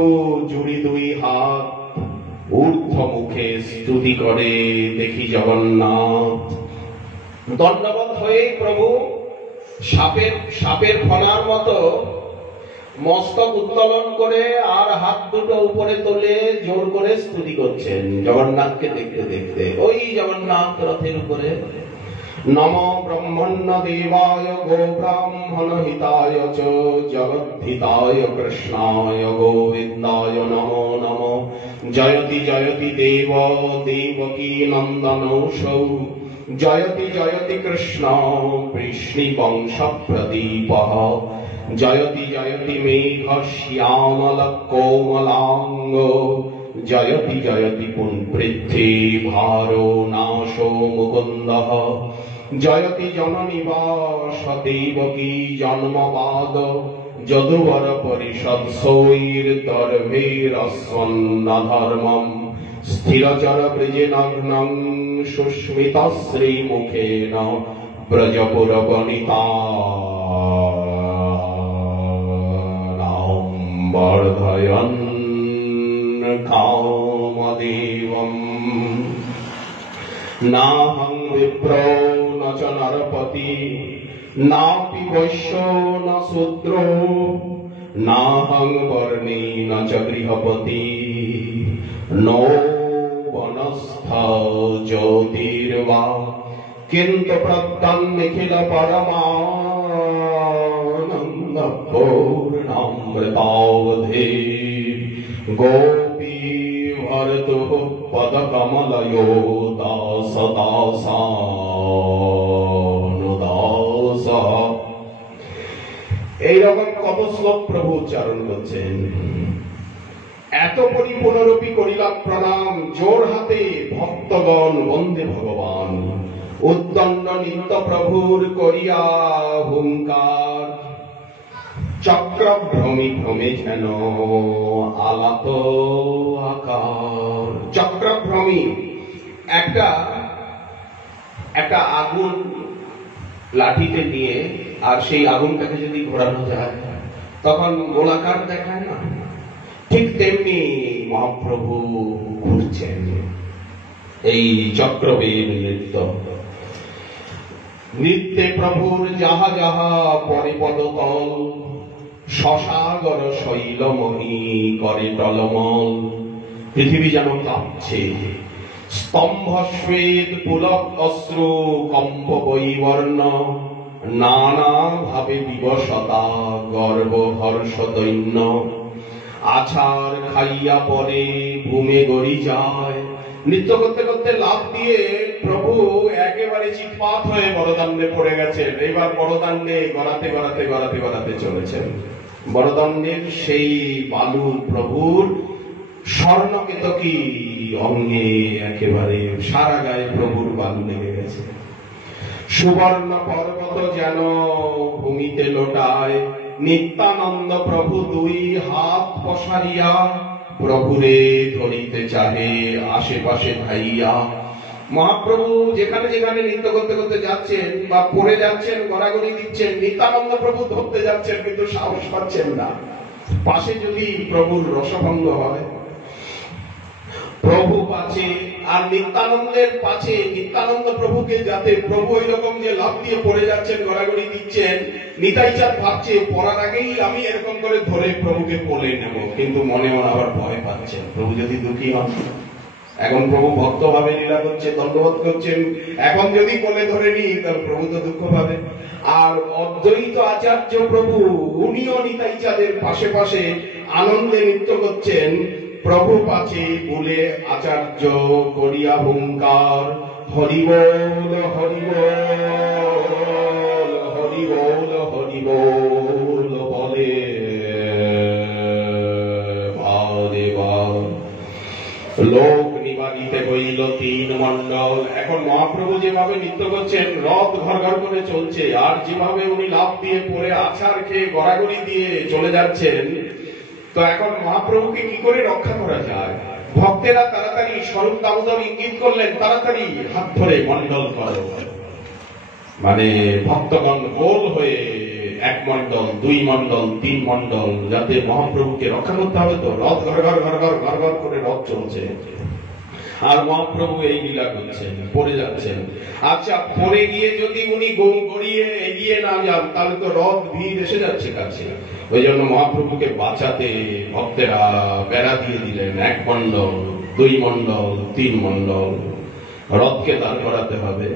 জুড়ি দুই হাত, ঊর্ধ্ব মুখে স্তুতি করে দেখি জগন্নাথ। দণ্ডবত হয়ে প্রভু সাপের ফণার মতো মস্তক উত্তোলন করে আর হাত দুটো উপরে তোলে জোর করে স্তুতি করছেন জগন্নাথকে দেখতে দেখতে। ওই জগন্নাথ রথের উপরে নম ব্রহ্মণ্য দেবায় গো ব্রাহ্মণ হিতায় চ জগদ্ধিতায় কৃষ্ণায় গোবিন্দায় নমো নমো। জয়তি জয়তি দেব দেবকী নন্দনৌষৌ, জয়তি জয়তি কৃষ্ণ কৃষ্ণী বংশ প্রদীপঃ। জয়তি জয়তি মেঘ শ্যামল কোমলাঙ্গ, জয়তি জয়তি পুনপৃথ্বী ভারো নাশো মুকুন্দঃ। জয়তি জননী বাস দেবকী জন্মপাদ, যদুবর পরিষদ সৈর দর্ভেরস্বন্নধর্মম। স্থিরচর ব্রজে নগ্নং সুস্মিত শ্রীমুখেন ব্রজপুরবনিতা বর্ধয়ন কামদেবম। নাহং বিপ্রো ন চ নরপতি, নাপি বৈশ্য ন শূদ্রো, নাহং বর্ণী ন চ গৃহপতি, নো বনস্থ জ্যোতির্বা। কিন্তু প্রত্যং নিখিল পরমানন্দ পূর্ণামৃতাবধি, গোপী ভরতুঃ পদকমলয়ো দাস দাসানুদাস। এইরকম কত শ্লোক প্রভু উচ্চারণ করছেন। এত পরিপূর্ণরূপী করিলাম প্রণাম, জোর হাতে ভক্তগণ বন্দে ভগবান। উদ্দণ্ড নিত্য প্রভুর করিয়া হুঙ্কার, চক্র ভ্রমি ভ্রমে যেন আলাত আকার। চক্র রকমই একটা একটা আগুন লাঠিতে নিয়ে আর সেই আগুনটাকে যদি ঘোরানো যায় তখন গোলাকার দেখায় না, ঠিক তেমনি মহাপ্রভু ঘুরছেন এই চক্রবের নৃত্যে প্রভুর যাহা যাহা পরিপদতল, শশাগর শৈলমণি করে টলমল। পৃথিবী যেন কাঁপছে, স্তম্ভ শ্বেত পুলক অশ্রু কম্প বৈবর্ণ, নানা ভাবে বিবশতা গর্ব হর্ষ দৈন্য। আছাড় খাইয়া পরে ঘুমে গড়ি যায়। নৃত্য করতে করতে লাফ দিয়ে প্রভু একেবারে চিৎপাত হয়ে বড়দাণ্ডে পড়ে গেছেন। এবার বড়দাণ্ডে গড়াতে গড়াতে গড়াতে গড়াতে চলেছেন। বড়দাণ্ডের সেই বালু প্রভুর স্বর্ণকেতকী অঙ্গে একেবারে সারা গায়ে প্রভুর বালু লেগে গেছে। সুবর্ণ পর্বত যেন ভূমিতে লোটায়। নিত্যানন্দ প্রভু দুই হাত পসারিয়া প্রভুরে ধরিতে চাহে আশেপাশে ধাইয়া। মহাপ্রভু যেখানে যেখানে নৃত্য করতে করতে যাচ্ছেন বা পড়ে যাচ্ছেন, গড়াগড়ি দিচ্ছেন, নিত্যানন্দ প্রভু ধরতে যাচ্ছেন কিন্তু সাহস পাচ্ছেন না। পাশে যদি প্রভুর রসভঙ্গ হয়, প্রভু পাচ্ছে আর নিত্যানন্দের পাচ্ছে, নিত্যানন্দ প্রভুকে যাতে প্রভু ওই রকম যে লাফ দিয়ে পড়ে যাচ্ছেন, গড়াগড়ি দিচ্ছেন, নিতাইচাঁদ ভাবছে পড়ার আগেই আমি এরকম করে ধরে প্রভুকে কোলে নেব, কিন্তু মনে মনে আবার ভয় পাচ্ছেন প্রভু যদি দুঃখী হন। এখন প্রভু ভক্ত ভাবে লীলা করছে, দণ্ডবোধ করছেন, এখন যদি কোলে ধরে নি তাহলে প্রভু তো দুঃখ পাবে। আর অদ্বৈত আচার্য প্রভু উনিও নিতাইচাঁদের পাশে পাশে আনন্দে নৃত্য করছেন। প্রভু পাছে বলে আচার্য করিয়া হুঙ্কার, হরিবোল হরিবোল হরিবোল হরিবোল বলে লোক নিবারিতে হইল তিন মন্ডল। এখন মহাপ্রভু যেভাবে নৃত্য করছেন, রথ ঘর ঘর করে চলছে, আর যেভাবে উনি লাফ দিয়ে পড়ে আছাড় খেয়ে গড়াগড়ি দিয়ে চলে যাচ্ছেন, তো এখন মহাপ্রভুকে কি করে রক্ষা করা যায়? ভক্তেরা তাড়াতাড়ি স্বরূপ দামোদর ইঙ্গিত করলেন, তাড়াতাড়ি হাত ধরে মন্ডল করো। মানে ভক্তগণ গোল হয়ে এক মন্ডল, দুই মন্ডল, তিন মন্ডল, যাতে মহাপ্রভুকে রক্ষা করতে হবে। তো রথ ঘর ঘর ঘর ঘর ঘর ঘর করে রথ চলছে আর মহাপ্রভু এই লীলা করছেন, পড়ে যাচ্ছেন। আচ্ছা, পড়ে গিয়ে যদি উনি গড়িয়ে এগিয়ে না যান তাহলে তো রথ ভিড় এসে যাচ্ছে কাছে। ওই জন্য মহাপ্রভুকে বাঁচাতে ভক্তেরা বেড়া দিয়ে দিলেন, এক মন্ডল, দুই মন্ডল, তিন মন্ডল, রথকে দাঁড় করাতে হবে।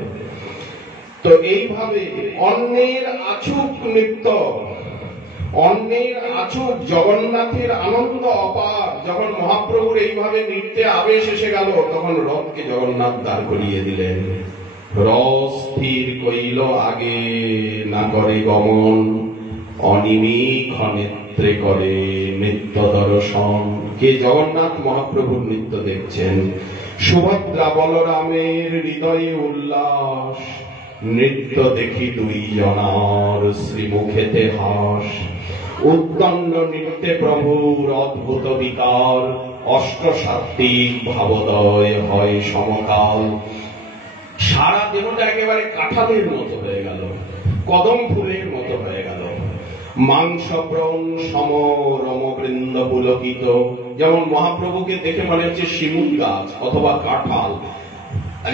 তো এইভাবে অন্যের আছুক নৃত্য, অন্যের আছুক জগন্নাথের আনন্দ অপার। যখন মহাপ্রভুর এইভাবে নৃত্যে আবেশ এসে গেল তখন রথকে জগন্নাথ দাঁড় করিয়ে দিলেন। রথ স্থির কইল আগে না করে গমন, অনিমিক নেত্রে করে নৃত্য দর্শন। কে? জগন্নাথ মহাপ্রভুর নৃত্য দেখছেন। সুভদ্রা বলরামের হৃদয়ে উল্লাস, নৃত্য দেখি দুই জনার শ্রীমুখেতে হাস। উদ্দণ্ড নৃত্যে প্রভুর অদ্ভুত বিকার, অষ্টসাত্ত্বিক ভাবোদয় হয় সমকাল। সারা দেহটা একেবারে কাঁঠালের মতো হয়ে গেল, কদম ফুলের মতো হয়ে গেল। মাংস ব্রণ সম রমবৃন্দ পুলকিত। যেমন মহাপ্রভুকে দেখে মনে হচ্ছে শিমুল গাছ অথবা কাঁঠাল,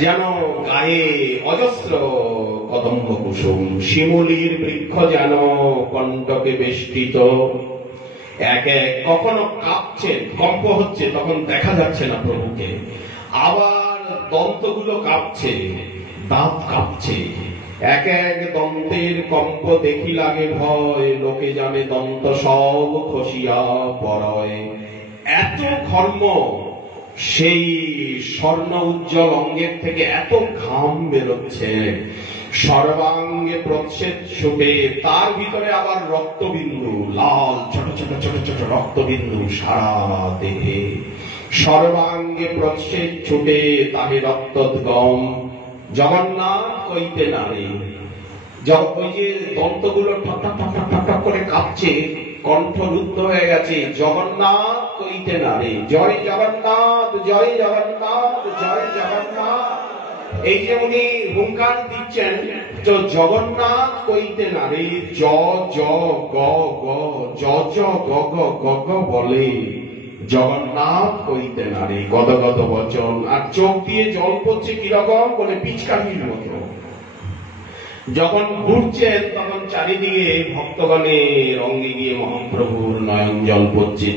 যেন গায়ে অজস্র কদম্ব কুসুম। শিমুলির বৃক্ষ যেন কণ্টকে বেষ্টিত। এক এক কখনো কাঁপছে, কম্প হচ্ছে, তখন দেখা যাচ্ছে না প্রভুকে। আবার দন্তগুলো কাঁপছে, দাঁত কাঁপছে। এক এক দন্তের কম্প দেখি লাগে ভয়, লোকে জানে দন্ত সব খসিয়া পড়য়। এত ঘর্ম, সেই স্বর্ণ উজ্জ্বল অঙ্গের থেকে এত ঘাম বেরোচ্ছে, সর্বাঙ্গে প্রচ্ছেদ ছুটে, তার ভিতরে আবার রক্তবিন্দু, লাল ছোট ছোট ছোট ছোট রক্তবিন্দু সারা দেহে। সর্বাঙ্গে প্রচ্ছেদ ছুটে তাহে রক্তোদ্গম। জগন্নাথ কইতে নারে, ওই যে দন্তগুলো ঠক ঠক ঠক ঠক ঠক করে কাঁপছে, কণ্ঠরুদ্ধ হয়ে গেছে, জগন্নাথ কইতে নারে, জয় জগন্নাথ, জয় জগন্নাথ, জয় জগন্নাথ। এই যে উনি হুঙ্কার দিচ্ছেন, তো জগন্নাথ কইতে নারে, জ জ গ গ, জ জ গ গ গ গ বলে জগন্নাথ কইতে নারে, গদগদ বচন। আর চোখ দিয়ে জল পড়ছে কিরকম, বলে পিচকাঠির মতো। যখন ঘুরছেন তখন চারিদিকে ভক্তগণের অঙ্গে গিয়ে মহাপ্রভুর নয়ন জল পড়ছে।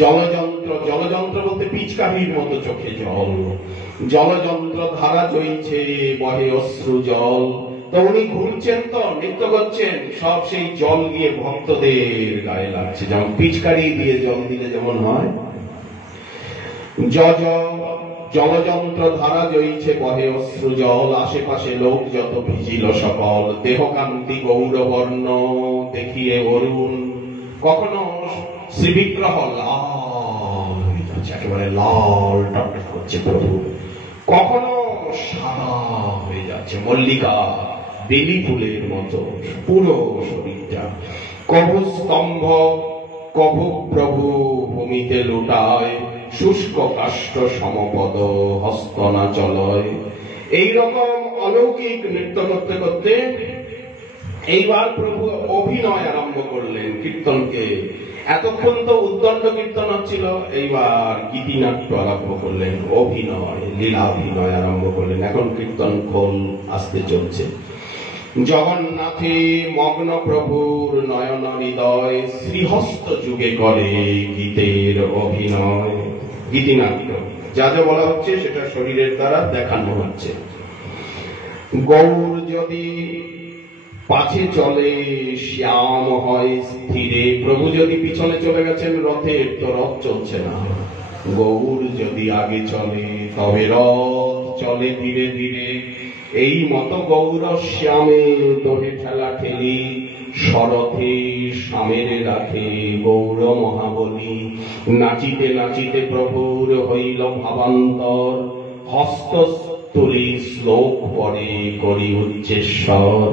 জলযন্ত্র, জলযন্ত্র বলতে পিচকাঠির মতো চোখে জল, জলযন্ত্র ধারা চলছে, বহে অশ্রু জল। তো উনি ঘুরছেন, তো নৃত্য করছেন, সব সেই জল গিয়ে ভক্তদের গায়ে লাগছে, যেমন পিচকারি দিয়ে জল দিলে যেমন হয়। জলযন্ত্র ধারা জইছে, বহে অশ্রু জল। আশেপাশে লোক যত ভিজিল সকল, দেহকান্তি গৌরবর্ণ দেখিয়ে অরুণ। কখনো শ্রীবিগ্রহ লাল, একেবারে লাল টকটক করছে প্রভু, কখনো সাদা হয়ে যাচ্ছে মল্লিকা বেলি ফুলের মতো পুরো শরীরটা। কভু স্তম্ভ, কভু প্রভু ভূমিতে লুটায়, শুষ্ক কাষ্ঠ সমপদ হস্ত না চলয়। এইরকম অলৌকিক নৃত্য করতে করতে এইবার প্রভু অভিনয় আরম্ভ করলেন কীর্তনকে। এতক্ষণ তো উদ্দণ্ড কীর্তন হচ্ছিল, এইবার গীতিনাট্য আরম্ভ করলেন, অভিনয় লীলাভিনয় আরম্ভ করলেন। এখন কীর্তন খোল আসতে চলছে। জগন্নাথে মগ্ন প্রভুর নয়ন হৃদয়, শ্রীহস্ত যুগে করে গীতের অভিনয়। গীতিনাট্য যা যা বলা হচ্ছে সেটা শরীরের দ্বারা দেখানো হচ্ছে। গৌর যদি পাছে চলে শ্যাম হয় স্থিরে, প্রভু যদি পিছনে চলে গেছেন রথের, তো রথ চলছে না। গৌর যদি আগে চলে তবে রথ চলে ধীরে ধীরে। এই মতো গৌর শ্যামে দোহে ঠেলা ঠেলি, শরথে শ্যামের রাখে গৌর মহাবলী। নাচিতে নাচিতে প্রভুর হইল ভাবান্তর, হস্ত তুলি শ্লোক পরে করি উচ্চেশ্বর।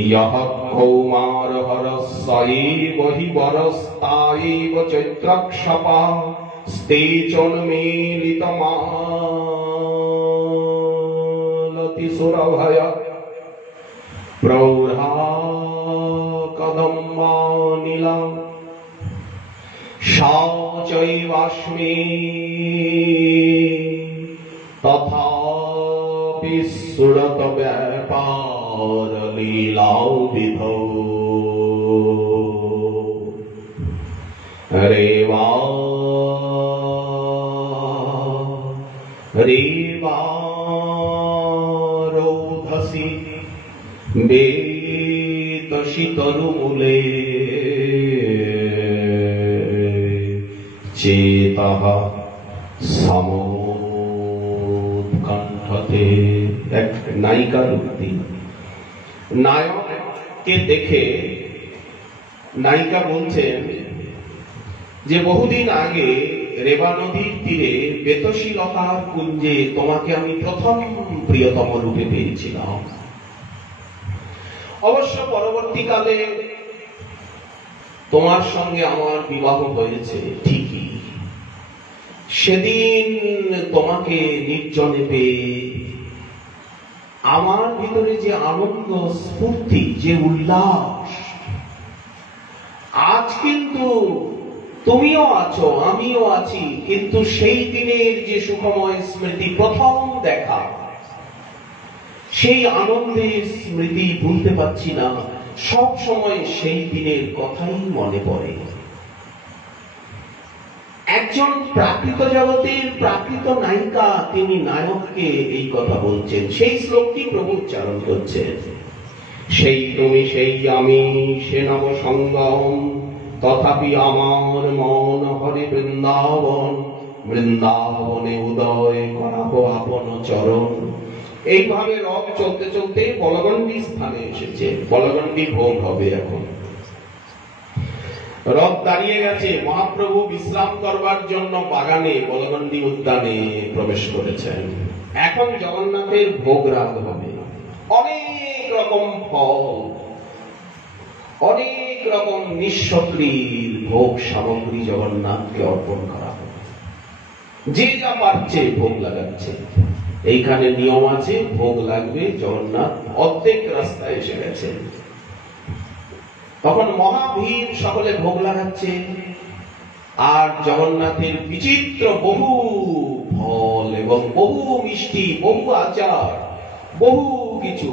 ইয়ঃ কৌমার হরস্বৈব হি বরস্তাৈব চৈত্রক্ষপা, স্তেচন মিলিত মালতি সুরভয়। প্রৌঢ়া কদম্বা নীলা, সা চৈবাস্মি তথাপি সুরত ব্যাপার লীলাও বিধৌ। রেবা রেবা রৌধসি বেতসি তরুমূলে, চেতঃ সমোৎকণ্ঠতে। এক নায়িকার উক্তি। নায়ককে দেখে নায়িকা বলছেন যে বহুদিন আগে রেবা নদীর তীরে বেতসী লতার কুঞ্জে তোমাকে আমি প্রথম প্রিয়তম রূপে পেয়েছিলাম। অবশ্য পরবর্তীকালে তোমার সঙ্গে আমার বিবাহ হয়েছে ঠিকই, সেদিন তোমাকে নির্জনে পেয়ে আমার ভিতরে যে আনন্দ স্ফূর্তি, যে উল্লাস, আজ কিন্তু তুমিও আছো আমিও আছি, কিন্তু সেই দিনের যে সুখময় স্মৃতি, প্রথম দেখা, সেই আনন্দের স্মৃতি ভুলতে পারছি না। সব সময় সেই দিনের কথাই মনে পড়ে। একজন প্রাকৃত জগতের প্রাকৃত নায়িকা, তিনি নায়ককে এই কথা বলছেন। সেই শ্লোকটি প্রভু উচ্চারণ করছেন। সেই তুমি সেই আমি সে নব সঙ্গম, তথাপি আমার মন হরে বৃন্দাবন। বৃন্দাবনে উদয় করাবো আপন চরণ। এইভাবে রথ চলতে চলতে বলগণ্ডী স্থানে এসেছে। বলগণ্ডী ভোগ হবে এখন। রথ দাঁড়িয়ে গেছে। মহাপ্রভু বিশ্রাম করবার জন্য বাগানে, বলগণ্ডী উদ্যানে প্রবেশ করেছেন। এখন জগন্নাথের ভোগ রাগ হবে। অনেক রকম ফল, অনেক রকম নিঃশক্রির ভোগ সামগ্রী জগন্নাথকে অর্পণ করা হবে। যে যা পারছে ভোগ লাগাচ্ছে। এইখানে নিয়ম আছে, ভোগ লাগবে। জগন্নাথ অর্ধেক রাস্তায় এসে গেছে, তখন মহাভীর সকলে ভোগ লাগাচ্ছে। আর জগন্নাথের বিচিত্র বহু ফল এবং বহু মিষ্টি, বহু আচার, বহু কিছু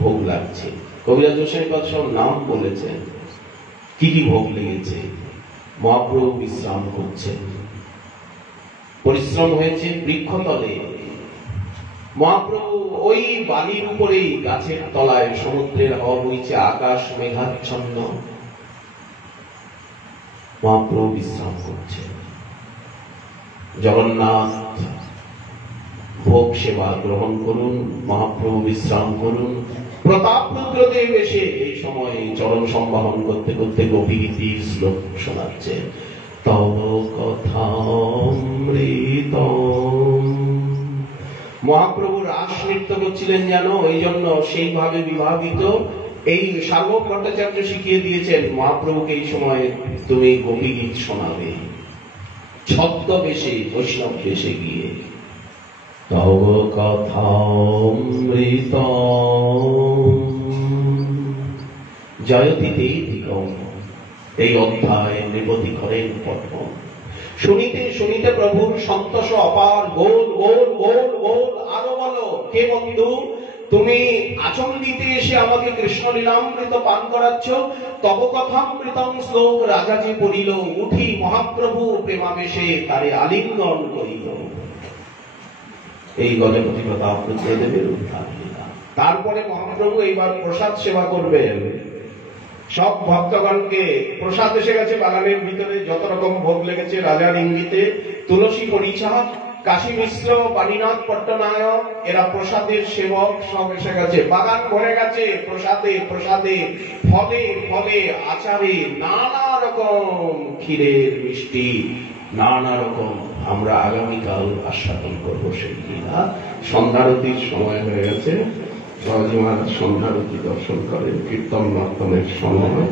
ভোগ লাগছে। কবিরাজ হোসেন সব নাম বলেছেন কি কি ভোগ লেগেছে। মহাপ্রভু বিশ্রাম করছেন, পরিশ্রম হয়েছে বৃক্ষতলে। মহাপ্রভু ওই বালির উপরেই গাছের তলায়, সমুদ্রের হাওয়া বইছে, আকাশ মেঘাচ্ছন্ন, মহাপ্রভু বিশ্রাম করছে। জগন্নাথ ভোগ সেবা গ্রহণ করুন, মহাপ্রভু বিশ্রাম করুন। প্রতাপ রুদ্রদেব এসে এই সময় চরণ সম্বাহন করতে করতে গোপীগীতির শ্লোক শোনাচ্ছে। তব কথামৃতম। মহাপ্রভু রাস নৃত্য করছিলেন যেন, এই জন্য সেইভাবে বিভাবিত। এই সার্বভৌম ভট্টাচার্য শিখিয়ে দিয়েছেন মহাপ্রভুকে এই সময় তুমি গোপীগীত শোনাবে, ছদ্মবেশে, বৈষ্ণব বেশে গিয়ে। তব কথামৃতম জয়তি দেধিকম। এই অধ্যায় নৃপতি করেন পঠন। শুনিতে শুনিতে প্রভুর সন্তোষ অপার। গোল গোল গোল গোল, আরো বলো। কে বন্ধু? তুমি আচমনিতে এসে আমাকে কৃষ্ণ লীলামৃত পান করাচ্ছ। তব কথামৃতম শ্লোক রাজাজি পড়িল। উঠি মহাপ্রভু প্রেমাবেশে তারে আলিঙ্গন করিল। এই গজপতি প্রতাপ রুদ্রদেবের উদ্ধার লীলা। তারপরে মহাপ্রভু এইবার প্রসাদ সেবা করবেন। সব ভক্তগণকে প্রসাদ এসে গেছে বাগানের ভিতরে, যত রকম ভোগ লেগেছে রাজার ইঙ্গিতে। তুলসী পরিচা, কাশী মিশ্র, বাণীনাথ পট্টনায়ক, এরা প্রসাদের সেবক সব এসে গেছে। বাগান ভরে গেছে প্রসাদে প্রসাদে, ফলে ফলে, আচারে, নানা রকম ক্ষীরের মিষ্টি, নানা রকম। আমরা আগামীকাল আস্বাদন করবো সেই লীলা। সন্ধ্যারতির সময় হয়ে গেছে। বাবাজি মহারাজ সন্ধ্যারতি দর্শন করেন, কীর্তন নর্তনের সময়।